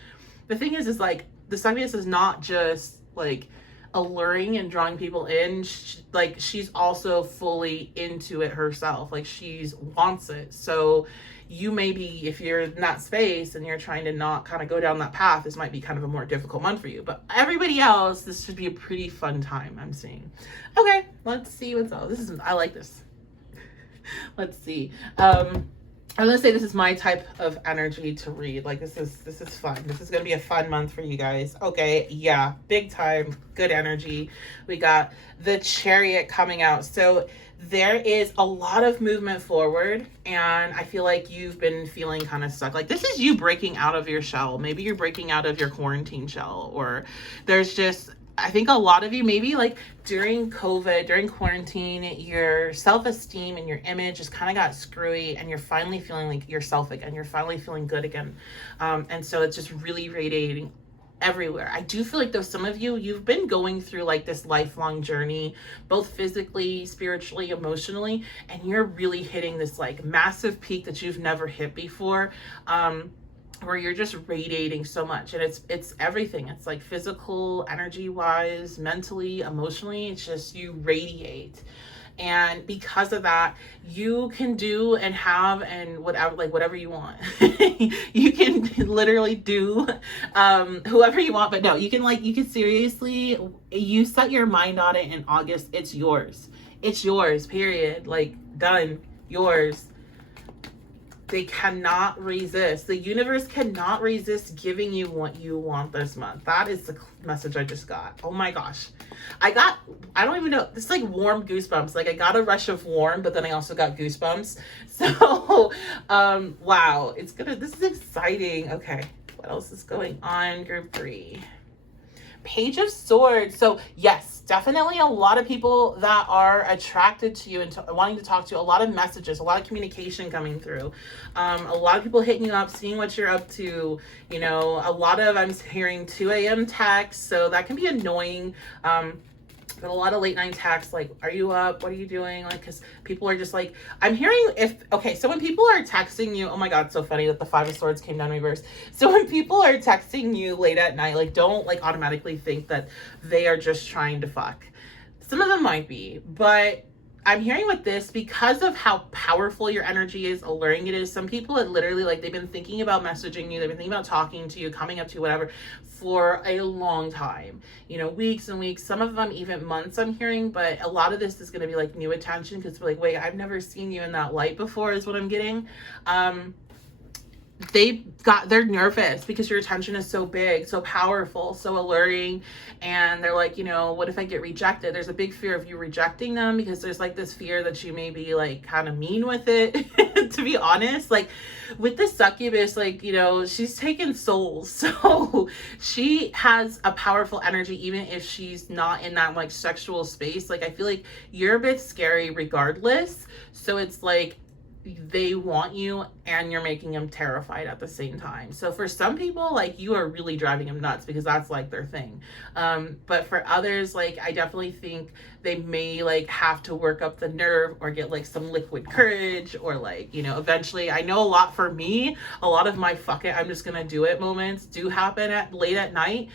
the thing is like, the Succubus is not just like alluring and drawing people in. Like, she's also fully into it herself. Like, she's wants it. So you may be, if you're in that space and you're trying to not kind of go down that path, this might be kind of a more difficult month for you. But everybody else, this should be a pretty fun time, I'm seeing. Okay, let's see what's all. I like this. Let's see. I'm gonna say this is my type of energy to read. Like, this is fun. This is gonna be a fun month for you guys. Okay, yeah, big time, good energy. We got the Chariot coming out. So there is a lot of movement forward, and I feel like you've been feeling kind of stuck. Like, this is you breaking out of your shell. Maybe you're breaking out of your quarantine shell, or there's just, I think a lot of you, maybe like during COVID, during quarantine, your self-esteem and your image just kind of got screwy, and you're finally feeling like yourself again. You're finally feeling good again. And so it's just really radiating everywhere. I do feel like, though, some of you, you've been going through like this lifelong journey, both physically, spiritually, emotionally, and you're really hitting this like massive peak that you've never hit before, where you're just radiating so much. And it's everything. It's like physical, energy wise, mentally, emotionally, it's just, you radiate. And because of that, you can do and have and whatever you want. You can literally do whoever you want. But no, you can seriously, you set your mind on it in August. It's yours. It's yours, period. Like, done. Yours. They cannot resist. The universe cannot resist giving you what you want this month. That is the message I just got. Oh my gosh. I don't even know. It's like warm goosebumps. Like, I got a rush of warm, but then I also got goosebumps. So, wow. This is exciting. Okay. What else is going on? Group 3. Page of Swords. So yes, definitely a lot of people that are attracted to you and wanting to talk to you, a lot of messages, a lot of communication coming through, a lot of people hitting you up, seeing what you're up to, you know, a lot of, I'm hearing 2 a.m. texts, so that can be annoying. But a lot of late night texts, like, are you up? What are you doing? Like, because people are just like, I'm hearing so when people are texting you, oh my God, it's so funny that the 5 of Swords came down reverse. So when people are texting you late at night, like, don't like automatically think that they are just trying to fuck. Some of them might be, but I'm hearing with this, because of how powerful your energy is, alluring it is, some people are literally like, they've been thinking about messaging you, they've been thinking about talking to you, coming up to you, whatever, for a long time, you know, weeks and weeks, some of them even months, I'm hearing. But a lot of this is going to be like new attention, because we're like, wait, I've never seen you in that light before, is what I'm getting. They're nervous because your attention is so big, so powerful, so alluring, and they're like, you know, what if I get rejected? There's a big fear of you rejecting them, because there's like this fear that you may be like kind of mean with it. To be honest, like with the Succubus, like, you know, she's taken souls, so she has a powerful energy even if she's not in that like sexual space. Like, I feel like you're a bit scary regardless, so it's like they want you and you're making them terrified at the same time. So for some people, like, you are really driving them nuts because that's like their thing. But for others, like, I definitely think they may like have to work up the nerve or get like some liquid courage, or like, you know, eventually, I know a lot for me, a lot of my fuck it, I'm just gonna do it moments do happen late at night,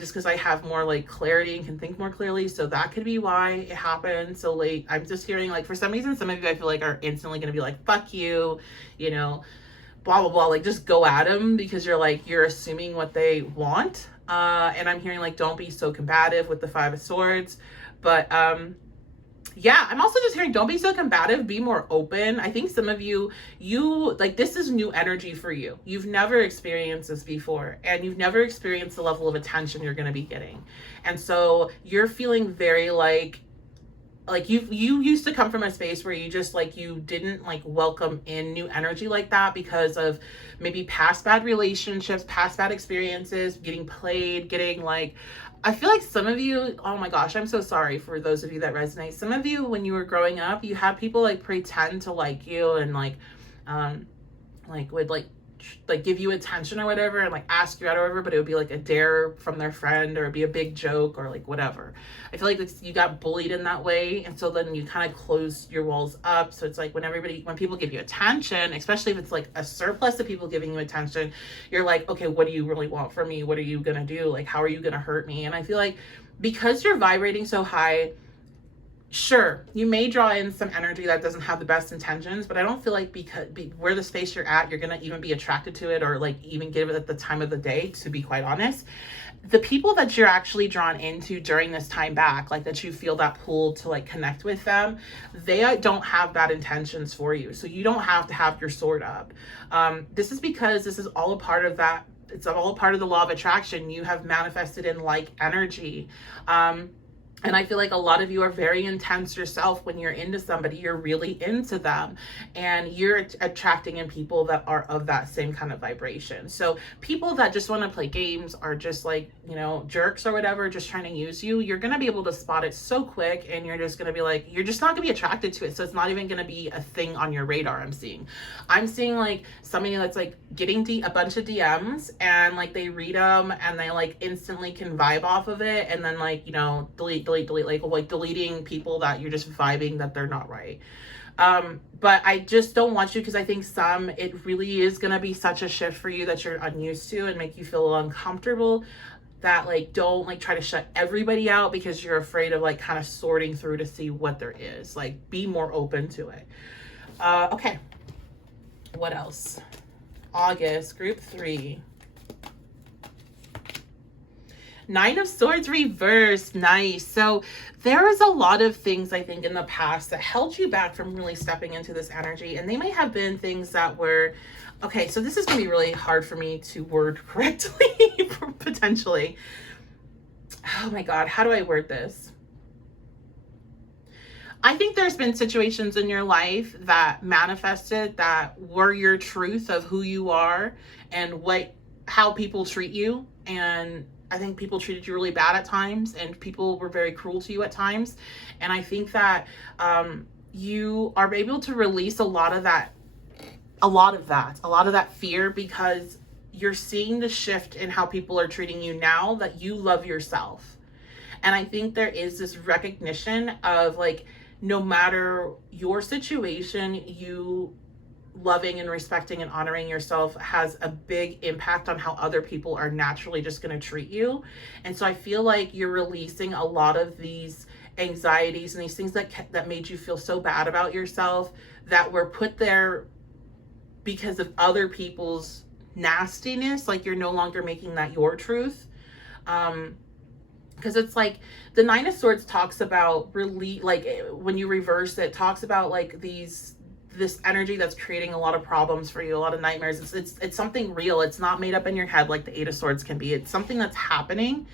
just because I have more like clarity and can think more clearly. So that could be why it happened so late. I'm just hearing like, for some reason, some of you I feel like are instantly gonna be like, fuck you, you know, blah blah blah, like just go at them, because you're assuming what they want. And I'm hearing like, don't be so combative with the 5 of Swords. But Yeah, I'm also just hearing, don't be so combative, be more open. I think some of you like, this is new energy for you. You've never experienced this before, and you've never experienced the level of attention you're going to be getting. And so you're feeling very like you used to come from a space where you just like, you didn't like welcome in new energy like that because of maybe past bad relationships, past bad experiences, getting played, getting like, I feel like some of you, oh my gosh, I'm so sorry for those of you that resonate. Some of you, when you were growing up, you had people like pretend to like you and would like give you attention or whatever, and like ask you out or whatever, but it would be like a dare from their friend, or it'd be a big joke, or like whatever. I feel like you got bullied in that way, and so then you kind of close your walls up. So it's like when people give you attention, especially if it's like a surplus of people giving you attention, you're like, okay, what do you really want from me? What are you gonna do? Like, how are you gonna hurt me? And I feel like because you're vibrating so high, sure, you may draw in some energy that doesn't have the best intentions, but I don't feel like where the space you're at, you're going to even be attracted to it, or like even give it at the time of the day, to be quite honest. The people that you're actually drawn into during this time back, like that you feel that pull to like connect with them, they don't have bad intentions for you. So you don't have to have your sword up. This is because this is all a part of that. It's all a part of the law of attraction. You have manifested in like energy. And I feel like a lot of you are very intense yourself. When you're into somebody, you're really into them, and you're attracting in people that are of that same kind of vibration. So people that just want to play games, are just like, you know, jerks or whatever, just trying to use you, you're going to be able to spot it so quick, and you're just going to be like, you're just not going to be attracted to it. So it's not even going to be a thing on your radar. I'm seeing like somebody that's like getting a bunch of DMs, and like they read them and they like instantly can vibe off of it, and then like, you know, delete, like deleting people that you're just vibing that they're not right. But I just don't want you, because I think it really is going to be such a shift for you that you're unused to, and make you feel uncomfortable, that like, don't like try to shut everybody out because you're afraid of like kind of sorting through to see what there is. Like, be more open to it. Okay. What else? August, group 3. 9 of Swords reversed. Nice. So there was a lot of things, I think, in the past that held you back from really stepping into this energy. And they may have been things that were, okay, so this is going to be really hard for me to word correctly, potentially. Oh my God, how do I word this? I think there's been situations in your life that manifested that were your truth of who you are and how people treat you. And I think people treated you really bad at times, and people were very cruel to you at times. And I think that you are able to release a lot of that fear, because you're seeing the shift in how people are treating you now that you love yourself. And I think there is this recognition of like, no matter your situation, you loving and respecting and honoring yourself has a big impact on how other people are naturally just going to treat you. And so I feel like you're releasing a lot of these anxieties and these things that made you feel so bad about yourself, that were put there because of other people's nastiness. Like, you're no longer making that your truth. Because it's like the 9 of Swords talks about like when you reverse it, talks about like this energy that's creating a lot of problems for you, a lot of nightmares. It's something real. It's not made up in your head like the 8 of Swords can be. It's something that's happening,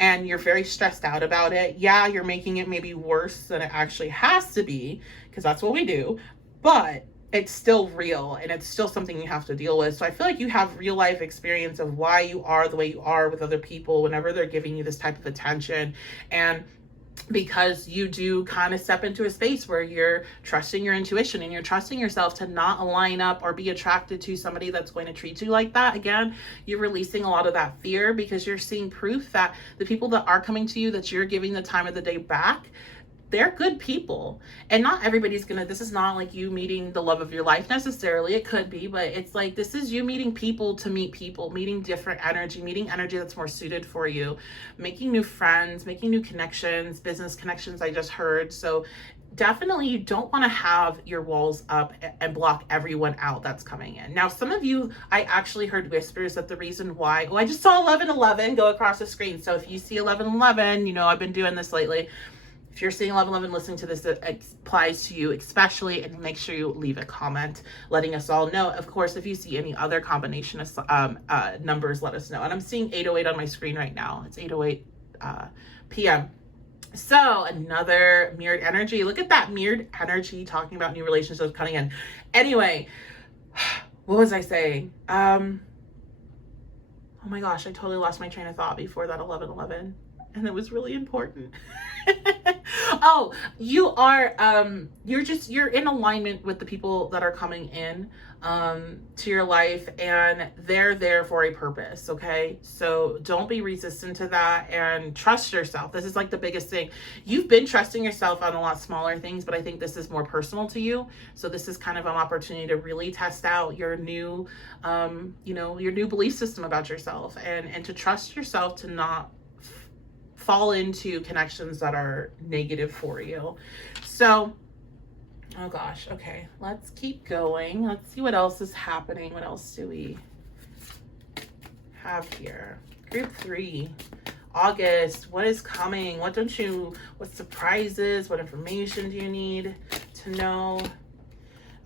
and you're very stressed out about it. Yeah, you're making it maybe worse than it actually has to be, because that's what we do, but it's still real, and it's still something you have to deal with. So I feel like you have real life experience of why you are the way you are with other people whenever they're giving you this type of attention. And because you do kind of step into a space where you're trusting your intuition and you're trusting yourself to not line up or be attracted to somebody that's going to treat you like that. Again, you're releasing a lot of that fear, because you're seeing proof that the people that are coming to you, that you're giving the time of the day back, they're good people. And not everybody's this is not like you meeting the love of your life necessarily. It could be, but it's like, this is you meeting people to meet people, meeting different energy, meeting energy that's more suited for you, making new friends, making new connections, business connections, I just heard. So definitely you don't want to have your walls up and block everyone out that's coming in. Now, some of you, I actually heard whispers that the reason why, I just saw 1111 go across the screen. So if you see 1111, you know, I've been doing this lately. If you're seeing 1111 listening to this, that applies to you especially, and make sure you leave a comment letting us all know. Of course, if you see any other combination of numbers, let us know. And I'm seeing 808 on my screen right now. It's 808 p.m. So another mirrored energy. Look at that mirrored energy talking about new relationships coming in. Anyway, what was I saying? Oh my gosh, I totally lost my train of thought before that 1111. And it was really important. Oh, you're in alignment with the people that are coming in to your life, and they're there for a purpose. Okay, so don't be resistant to that, and trust yourself. This is like the biggest thing. You've been trusting yourself on a lot smaller things, but I think this is more personal to you. So this is kind of an opportunity to really test out your new your new belief system about yourself, and to trust yourself to not fall into connections that are negative for you. So, oh gosh, okay, let's keep going. Let's see what else is happening. What else do we have here? Group 3, August, what is coming? What surprises, what information do you need to know?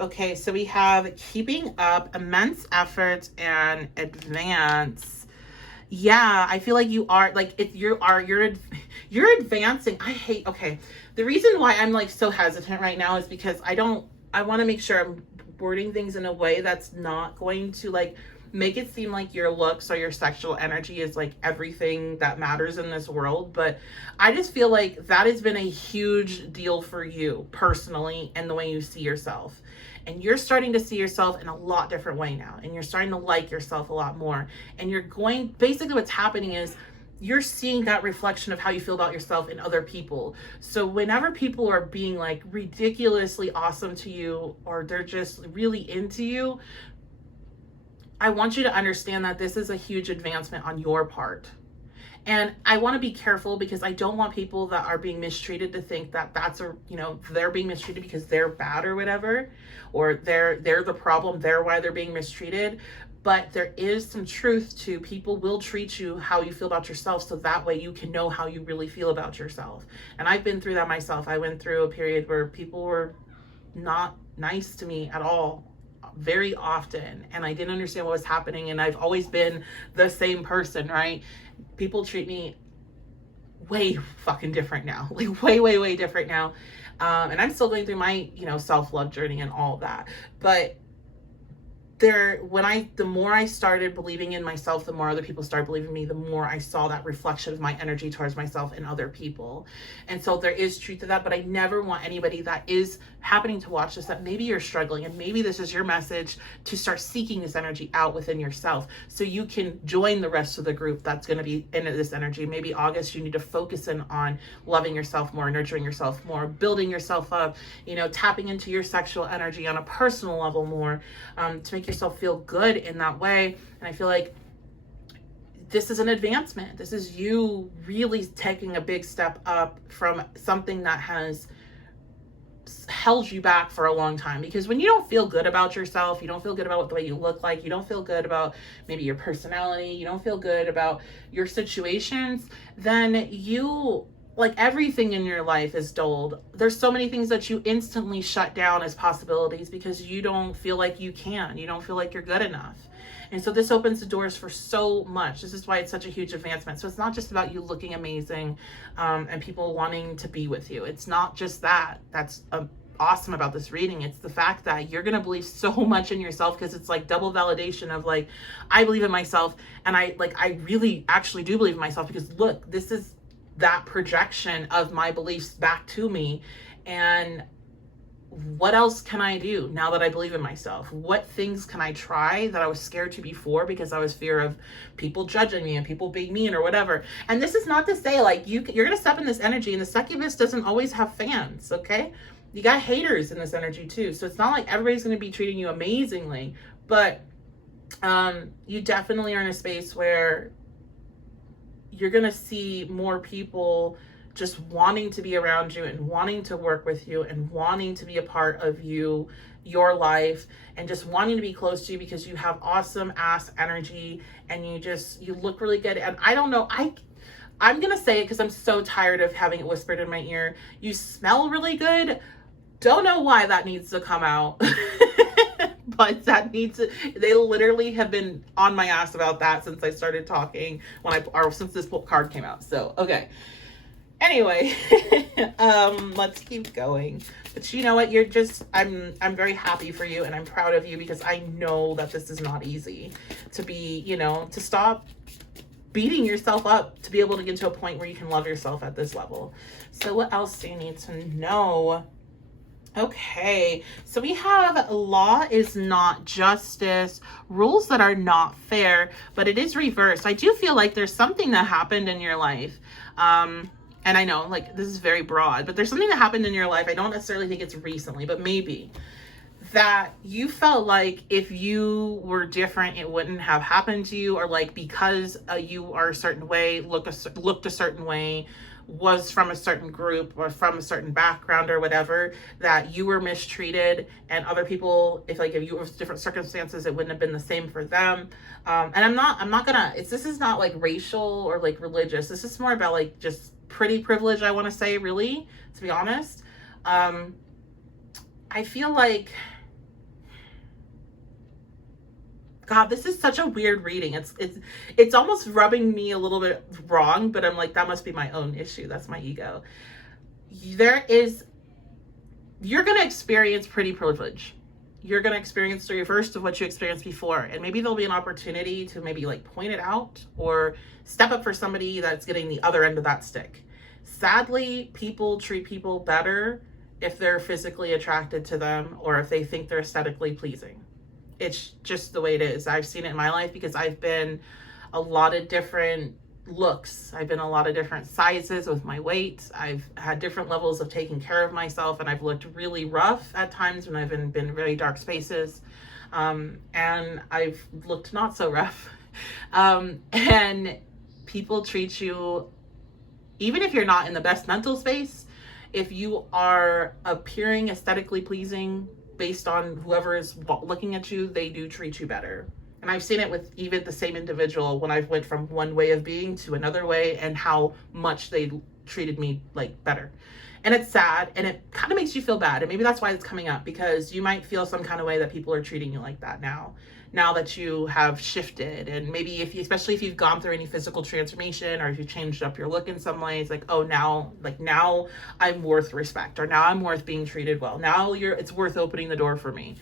Okay, so we have keeping up, immense effort, and advance. Yeah, I feel like you are, like, if you're advancing. Okay, the reason why I'm like so hesitant right now is because I want to make sure I'm wording things in a way that's not going to like make it seem like your looks or your sexual energy is like everything that matters in this world. But I just feel like that has been a huge deal for you personally and the way you see yourself. And you're starting to see yourself in a lot different way now. And you're starting to like yourself a lot more. And basically what's happening is you're seeing that reflection of how you feel about yourself in other people. So whenever people are being like ridiculously awesome to you, or they're just really into you, I want you to understand that this is a huge advancement on your part. And I want to be careful because I don't want people that are being mistreated to think that they're being mistreated because they're bad or whatever, or they're the problem, they're why they're being mistreated. But there is some truth to people will treat you how you feel about yourself, so that way you can know how you really feel about yourself. And I've been through that myself. I went through a period where people were not nice to me at all, very often, and I didn't understand what was happening. And I've always been the same person, right? People treat me way fucking different now, like way different now. And I'm still going through my, self-love journey and all of that. But the more I started believing in myself, the more other people started believing in me, the more I saw that reflection of my energy towards myself and other people. And so there is truth to that, but I never want anybody that is happening to watch this, that maybe you're struggling and maybe this is your message, to start seeking this energy out within yourself so you can join the rest of the group that's going to be in this energy. Maybe August, you need to focus in on loving yourself more, nurturing yourself more, building yourself up, tapping into your sexual energy on a personal level more, to make yourself feel good in that way. And I feel like this is an advancement. This is you really taking a big step up from something that has held you back for a long time. Because when you don't feel good about yourself, you don't feel good about the way you look like, you don't feel good about maybe your personality, you don't feel good about your situations, then like everything in your life is dulled. There's so many things that you instantly shut down as possibilities because you don't feel like you don't feel like you're good enough. And so this opens the doors for so much. This is why it's such a huge advancement. So it's not just about you looking amazing and people wanting to be with you. It's not just that. That's awesome about this reading. It's the fact that you're going to believe so much in yourself, because it's like double validation of like, I believe in myself, and I really actually do believe in myself, because look, this is that projection of my beliefs back to me. And what else can I do now that I believe in myself? What things can I try that I was scared to before because I was fear of people judging me and people being mean or whatever? And this is not to say like you're going to step in this energy, and the succubus doesn't always have fans, okay? You got haters in this energy too. So it's not like everybody's going to be treating you amazingly, but you definitely are in a space where you're going to see more people just wanting to be around you and wanting to work with you and wanting to be a part of your life, and just wanting to be close to you because you have awesome ass energy and you look really good. And I don't know, I'm going to say it because I'm so tired of having it whispered in my ear. You smell really good. Don't know why that needs to come out. But that needs to, they literally have been on my ass about that since I started talking or since this card came out. So, okay. Anyway, let's keep going. But you know what? You're just, I'm very happy for you and I'm proud of you because I know that this is not easy to be, you know, to stop beating yourself up to be able to get to a point where you can love yourself at this level. So what else do you need to know? Okay, so we have law is not justice, rules that are not fair, but it is reversed. I do feel like there's something that happened in your life. And I know like this is very broad, but there's something that happened in your life. I don't necessarily think it's recently, but maybe that you felt like if you were different, it wouldn't have happened to you, or like because you are a certain way, looked a certain way, was from a certain group or from a certain background or whatever, that you were mistreated, and other people, if you were different circumstances, it wouldn't have been the same for them. And I'm not gonna, this is not like racial or like religious. This is more about like just pretty privilege, I want to say, really, to be honest. I feel like, God, this is such a weird reading. It's almost rubbing me a little bit wrong, but I'm like, that must be my own issue. That's my ego. You're going to experience pretty privilege. You're going to experience the reverse of what you experienced before. And maybe there'll be an opportunity to maybe like point it out or step up for somebody that's getting the other end of that stick. Sadly, people treat people better if they're physically attracted to them or if they think they're aesthetically pleasing. It's just the way it is. I've seen it in my life because I've been a lot of different looks. I've been a lot of different sizes with my weight. I've had different levels of taking care of myself, and I've looked really rough at times when I've been in very dark spaces. And I've looked not so rough. And people treat you, even if you're not in the best mental space, if you are appearing aesthetically pleasing, based on whoever is looking at you, they do treat you better. And I've seen it with even the same individual when I've went from one way of being to another way, and how much they treated me like better. And it's sad, and it kind of makes you feel bad. And maybe that's why it's coming up, because you might feel some kind of way that people are treating you like that now that you have shifted. And maybe especially if you've gone through any physical transformation, or if you've changed up your look in some ways, like, oh, now I'm worth respect, or now I'm worth being treated well. Now it's worth opening the door for me.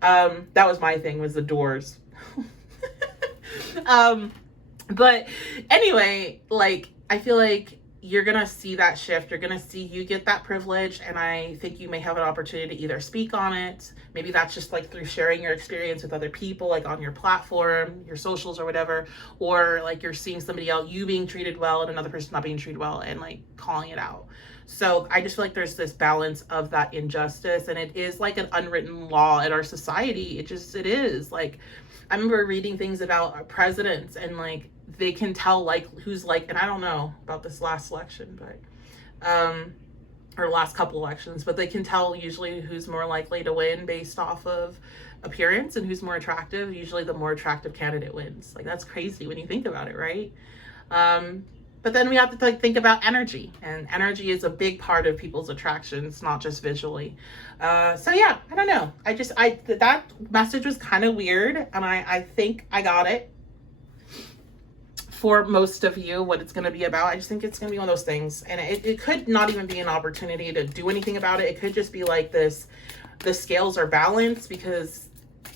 That was my thing, was the doors. But anyway, like, I feel like you're going to see that shift. You're going to see you get that privilege. And I think you may have an opportunity to either speak on it. Maybe that's just like through sharing your experience with other people, like on your platform, your socials or whatever, or like you're seeing somebody else, you being treated well and another person not being treated well, and like calling it out. So I just feel like there's this balance of that injustice, and it is like an unwritten law in our society. It is like, I remember reading things about presidents, and like they can tell like who's like, and I don't know about this last election, but or last couple elections, but they can tell usually who's more likely to win based off of appearance and who's more attractive. Usually the more attractive candidate wins. Like, that's crazy when you think about it, right? But then we have to think about energy, and energy is a big part of people's attractions, not just visually. So yeah, I don't know. That message was kind of weird, and I think I got it for most of you, what it's going to be about. I just think it's going to be one of those things, and it could not even be an opportunity to do anything about it. It could just be like this, the scales are balanced because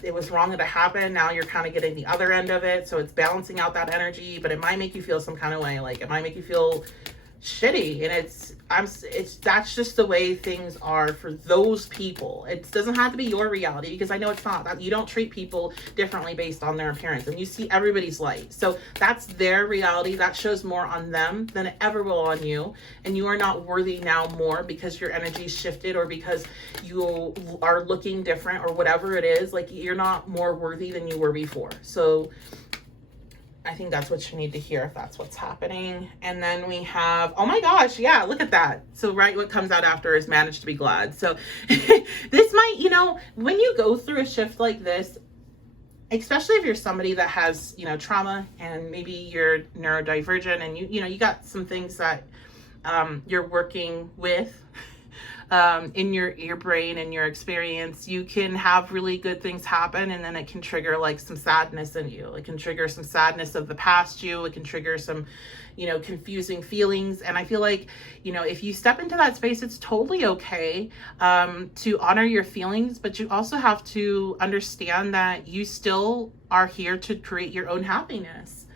it was wrong that it happened. Now you're kind of getting the other end of it, so it's balancing out that energy, but it might make you feel some kind of way. Like, it might make you feel shitty, and that's just the way things are for those people. It doesn't have to be your reality, because I know it's not. That you don't treat people differently based on their appearance, and you see everybody's light. So that's their reality. That shows more on them than it ever will on you, and you are not worthy now more because your energy shifted, or because you are looking different, or whatever it is. Like, you're not more worthy than you were before. So I think that's what you need to hear if that's what's happening. And then we have, oh my gosh, yeah, look at that. So what comes out after is manage to be glad. So this might, when you go through a shift like this, especially if you're somebody that has, you know, trauma, and maybe you're neurodivergent, and you know, you got some things that you're working with in your brain and your experience. You can have really good things happen, and then it can trigger like some sadness in you. It can trigger some sadness of the past you. It can trigger some, you know, confusing feelings. And I feel like, you know, if you step into that space, it's totally okay to honor your feelings, but you also have to understand that you still are here to create your own happiness.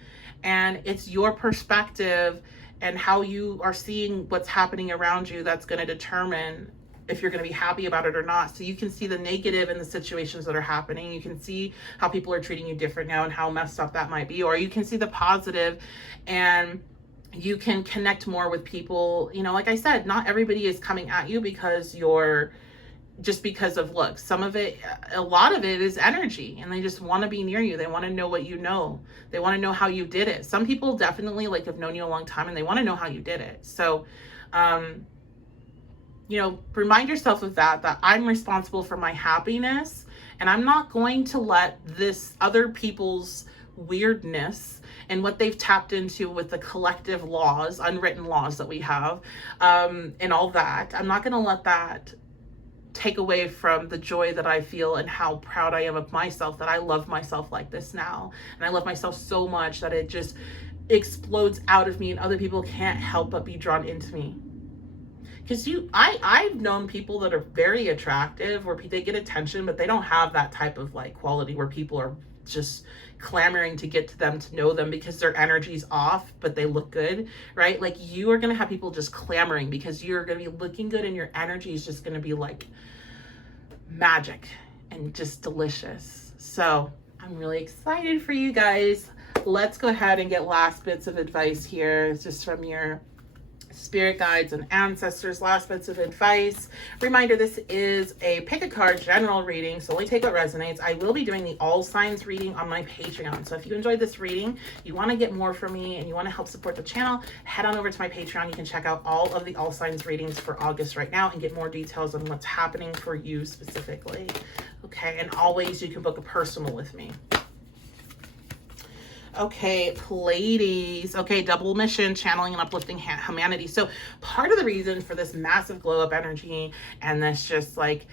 And it's your perspective and how you are seeing what's happening around you that's going to determine if you're going to be happy about it or not. So you can see the negative in the situations that are happening. You can see how people are treating you different now and how messed up that might be. Or you can see the positive, and you can connect more with people. You know, like I said, not everybody is coming at you because you're just because of looks. Some of it, a lot of it is energy, and they just want to be near you. They want to know what you know. They want to know how you did it. Some people definitely like have known you a long time, and they want to know how you did it. So, you know, remind yourself of that I'm responsible for my happiness, and I'm not going to let this other people's weirdness and what they've tapped into with the collective laws, unwritten laws that we have, and all that. I'm not going to let that take away from the joy that I feel and how proud I am of myself, that I love myself like this now. And I love myself so much that it just explodes out of me, and other people can't help but be drawn into me. Because I've known people that are very attractive, where they get attention, but they don't have that type of like quality where people are just clamoring to get to them, to know them, because their energy's off, but they look good, right? Like, you are going to have people just clamoring because you're going to be looking good, and your energy is just going to be like magic and just delicious. So I'm really excited for you guys. Let's go ahead and get last bits of advice here. It's just from your spirit guides and ancestors. Last bits of advice. Reminder, this is a pick a card general reading, so only take what resonates. I will be doing the all signs reading on my Patreon. So if you enjoyed this reading, you want to get more from me, and you want to help support the channel, head on over to my Patreon. You can check out all of the all signs readings for August right now and get more details on what's happening for you specifically. Okay, and always you can book a personal with me. Okay, Pleiades. Okay, double mission, channeling and uplifting humanity. So part of the reason for this massive glow up energy and this just like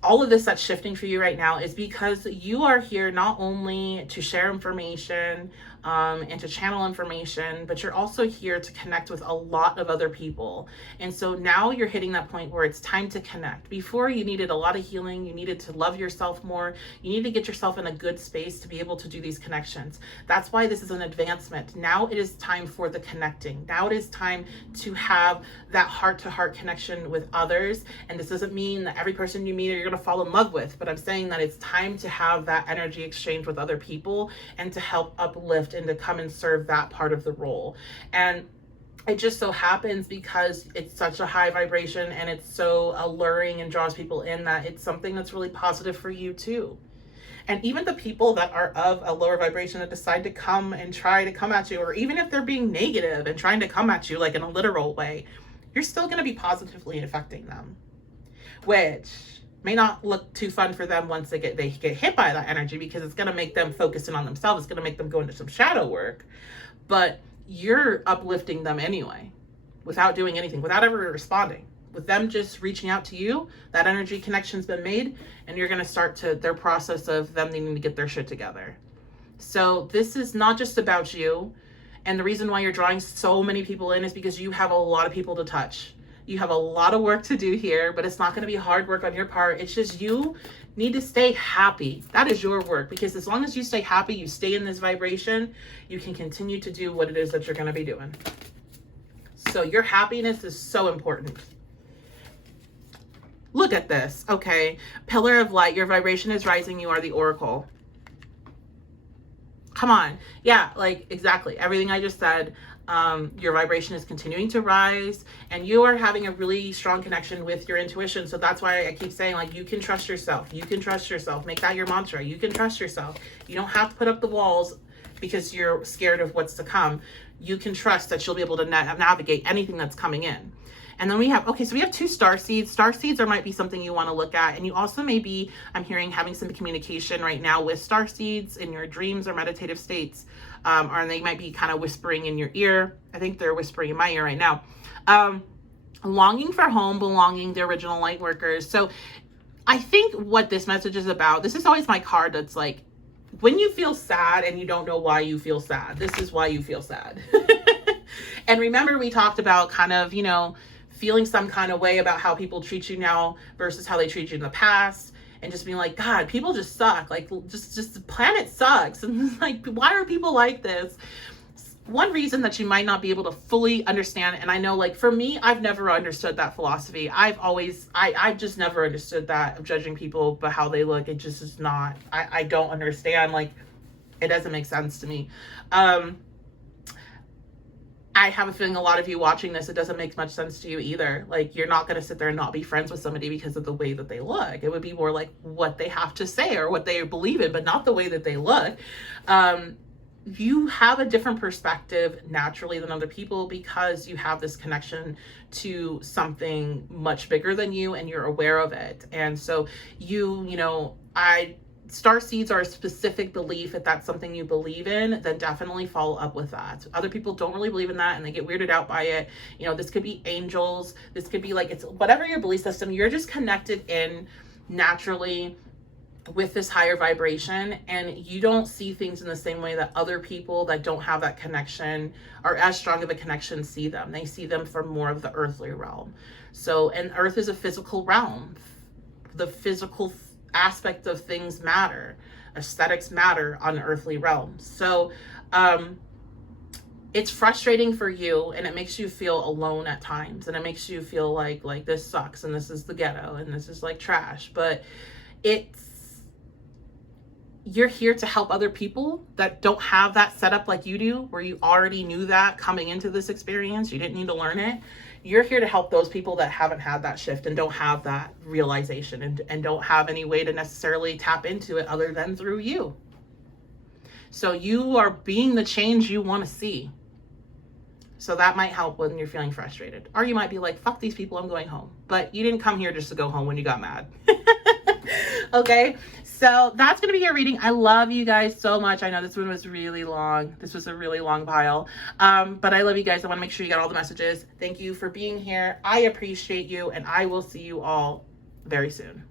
all of this that's shifting for you right now is because you are here not only to share information and to channel information, but you're also here to connect with a lot of other people. And so now you're hitting that point where it's time to connect. Before, you needed a lot of healing. You needed to love yourself more. You need to get yourself in a good space to be able to do these connections. That's why this is an advancement. Now it is time for the connecting. Now it is time to have that heart-to-heart connection with others. And this doesn't mean that every person you meet you're going to fall in love with, but I'm saying that it's time to have that energy exchange with other people and to help uplift and to come and serve that part of the role. And it just so happens, because it's such a high vibration and it's so alluring and draws people in, that it's something that's really positive for you too. And even the people that are of a lower vibration that decide to come and try to come at you, or even if they're being negative and trying to come at you like in a literal way, you're still going to be positively affecting them, which may not look too fun for them once they get hit by that energy, because it's going to make them focus in on themselves. It's going to make them go into some shadow work, but you're uplifting them anyway, without doing anything, without ever responding. With them just reaching out to you, that energy connection's been made, and you're going to start to their process of them needing to get their shit together. So this is not just about you. And the reason why you're drawing so many people in is because you have a lot of people to touch. You have a lot of work to do here, but it's not going to be hard work on your part. It's just you need to stay happy. That is your work, because as long as you stay happy, you stay in this vibration, you can continue to do what it is that you're going to be doing. So your happiness is so important. Look at this. Okay. Pillar of light. Your vibration is rising. You are the oracle. Come on. Yeah, like exactly everything I just said. Your vibration is continuing to rise, and you are having a really strong connection with your intuition. So that's why I keep saying, like, you can trust yourself. You can trust yourself. Make that your mantra. You can trust yourself. You don't have to put up the walls, because you're scared of what's to come, you can trust that you'll be able to navigate anything that's coming in. And then we have, okay, so we have 2 star seeds. Star seeds might be something you want to look at. And you also may be, I'm hearing, having some communication right now with star seeds in your dreams or meditative states. Or they might be kind of whispering in your ear. I think they're whispering in my ear right now. Longing for home, belonging, the original light workers. So I think what this message is about, this is always my card that's like, when you feel sad and you don't know why you feel sad, this is why you feel sad. And remember, we talked about kind of, feeling some kind of way about how people treat you now versus how they treat you in the past, and just being like, God, people just suck. Like, just the planet sucks. And it's like, why are people like this? One reason that you might not be able to fully understand, and I know, like, for me, I've never understood that philosophy. I've just never understood that of judging people by how they look. It just is not, I don't understand. Like, it doesn't make sense to me. I have a feeling a lot of you watching this, it doesn't make much sense to you either. Like, you're not going to sit there and not be friends with somebody because of the way that they look. It would be more like what they have to say or what they believe in, but not the way that they look. You have a different perspective naturally than other people because you have this connection to something much bigger than you, and you're aware of it. And so star seeds are a specific belief. If that's something you believe in, then definitely follow up with that. Other people don't really believe in that and they get weirded out by it. This could be angels. This could be like, it's whatever your belief system, you're just connected in naturally with this higher vibration, and you don't see things in the same way that other people that don't have that connection or as strong of a connection see them. They see them from more of the earthly realm. So, and earth is a physical realm. The physical aspect of things matter. Aesthetics matter on earthly realms. So it's frustrating for you, and it makes you feel alone at times, and it makes you feel like this sucks and this is the ghetto and this is like trash. But you're here to help other people that don't have that setup like you do, where you already knew that coming into this experience. You didn't need to learn it. You're here to help those people that haven't had that shift and don't have that realization and don't have any way to necessarily tap into it other than through you. So you are being the change you want to see. So that might help when you're feeling frustrated. Or you might be like, fuck these people, I'm going home. But you didn't come here just to go home when you got mad. Okay, so that's going to be your reading. I love you guys so much. I know this one was really long. This was a really long pile. But I love you guys. I want to make sure you got all the messages. Thank you for being here. I appreciate you, and I will see you all very soon.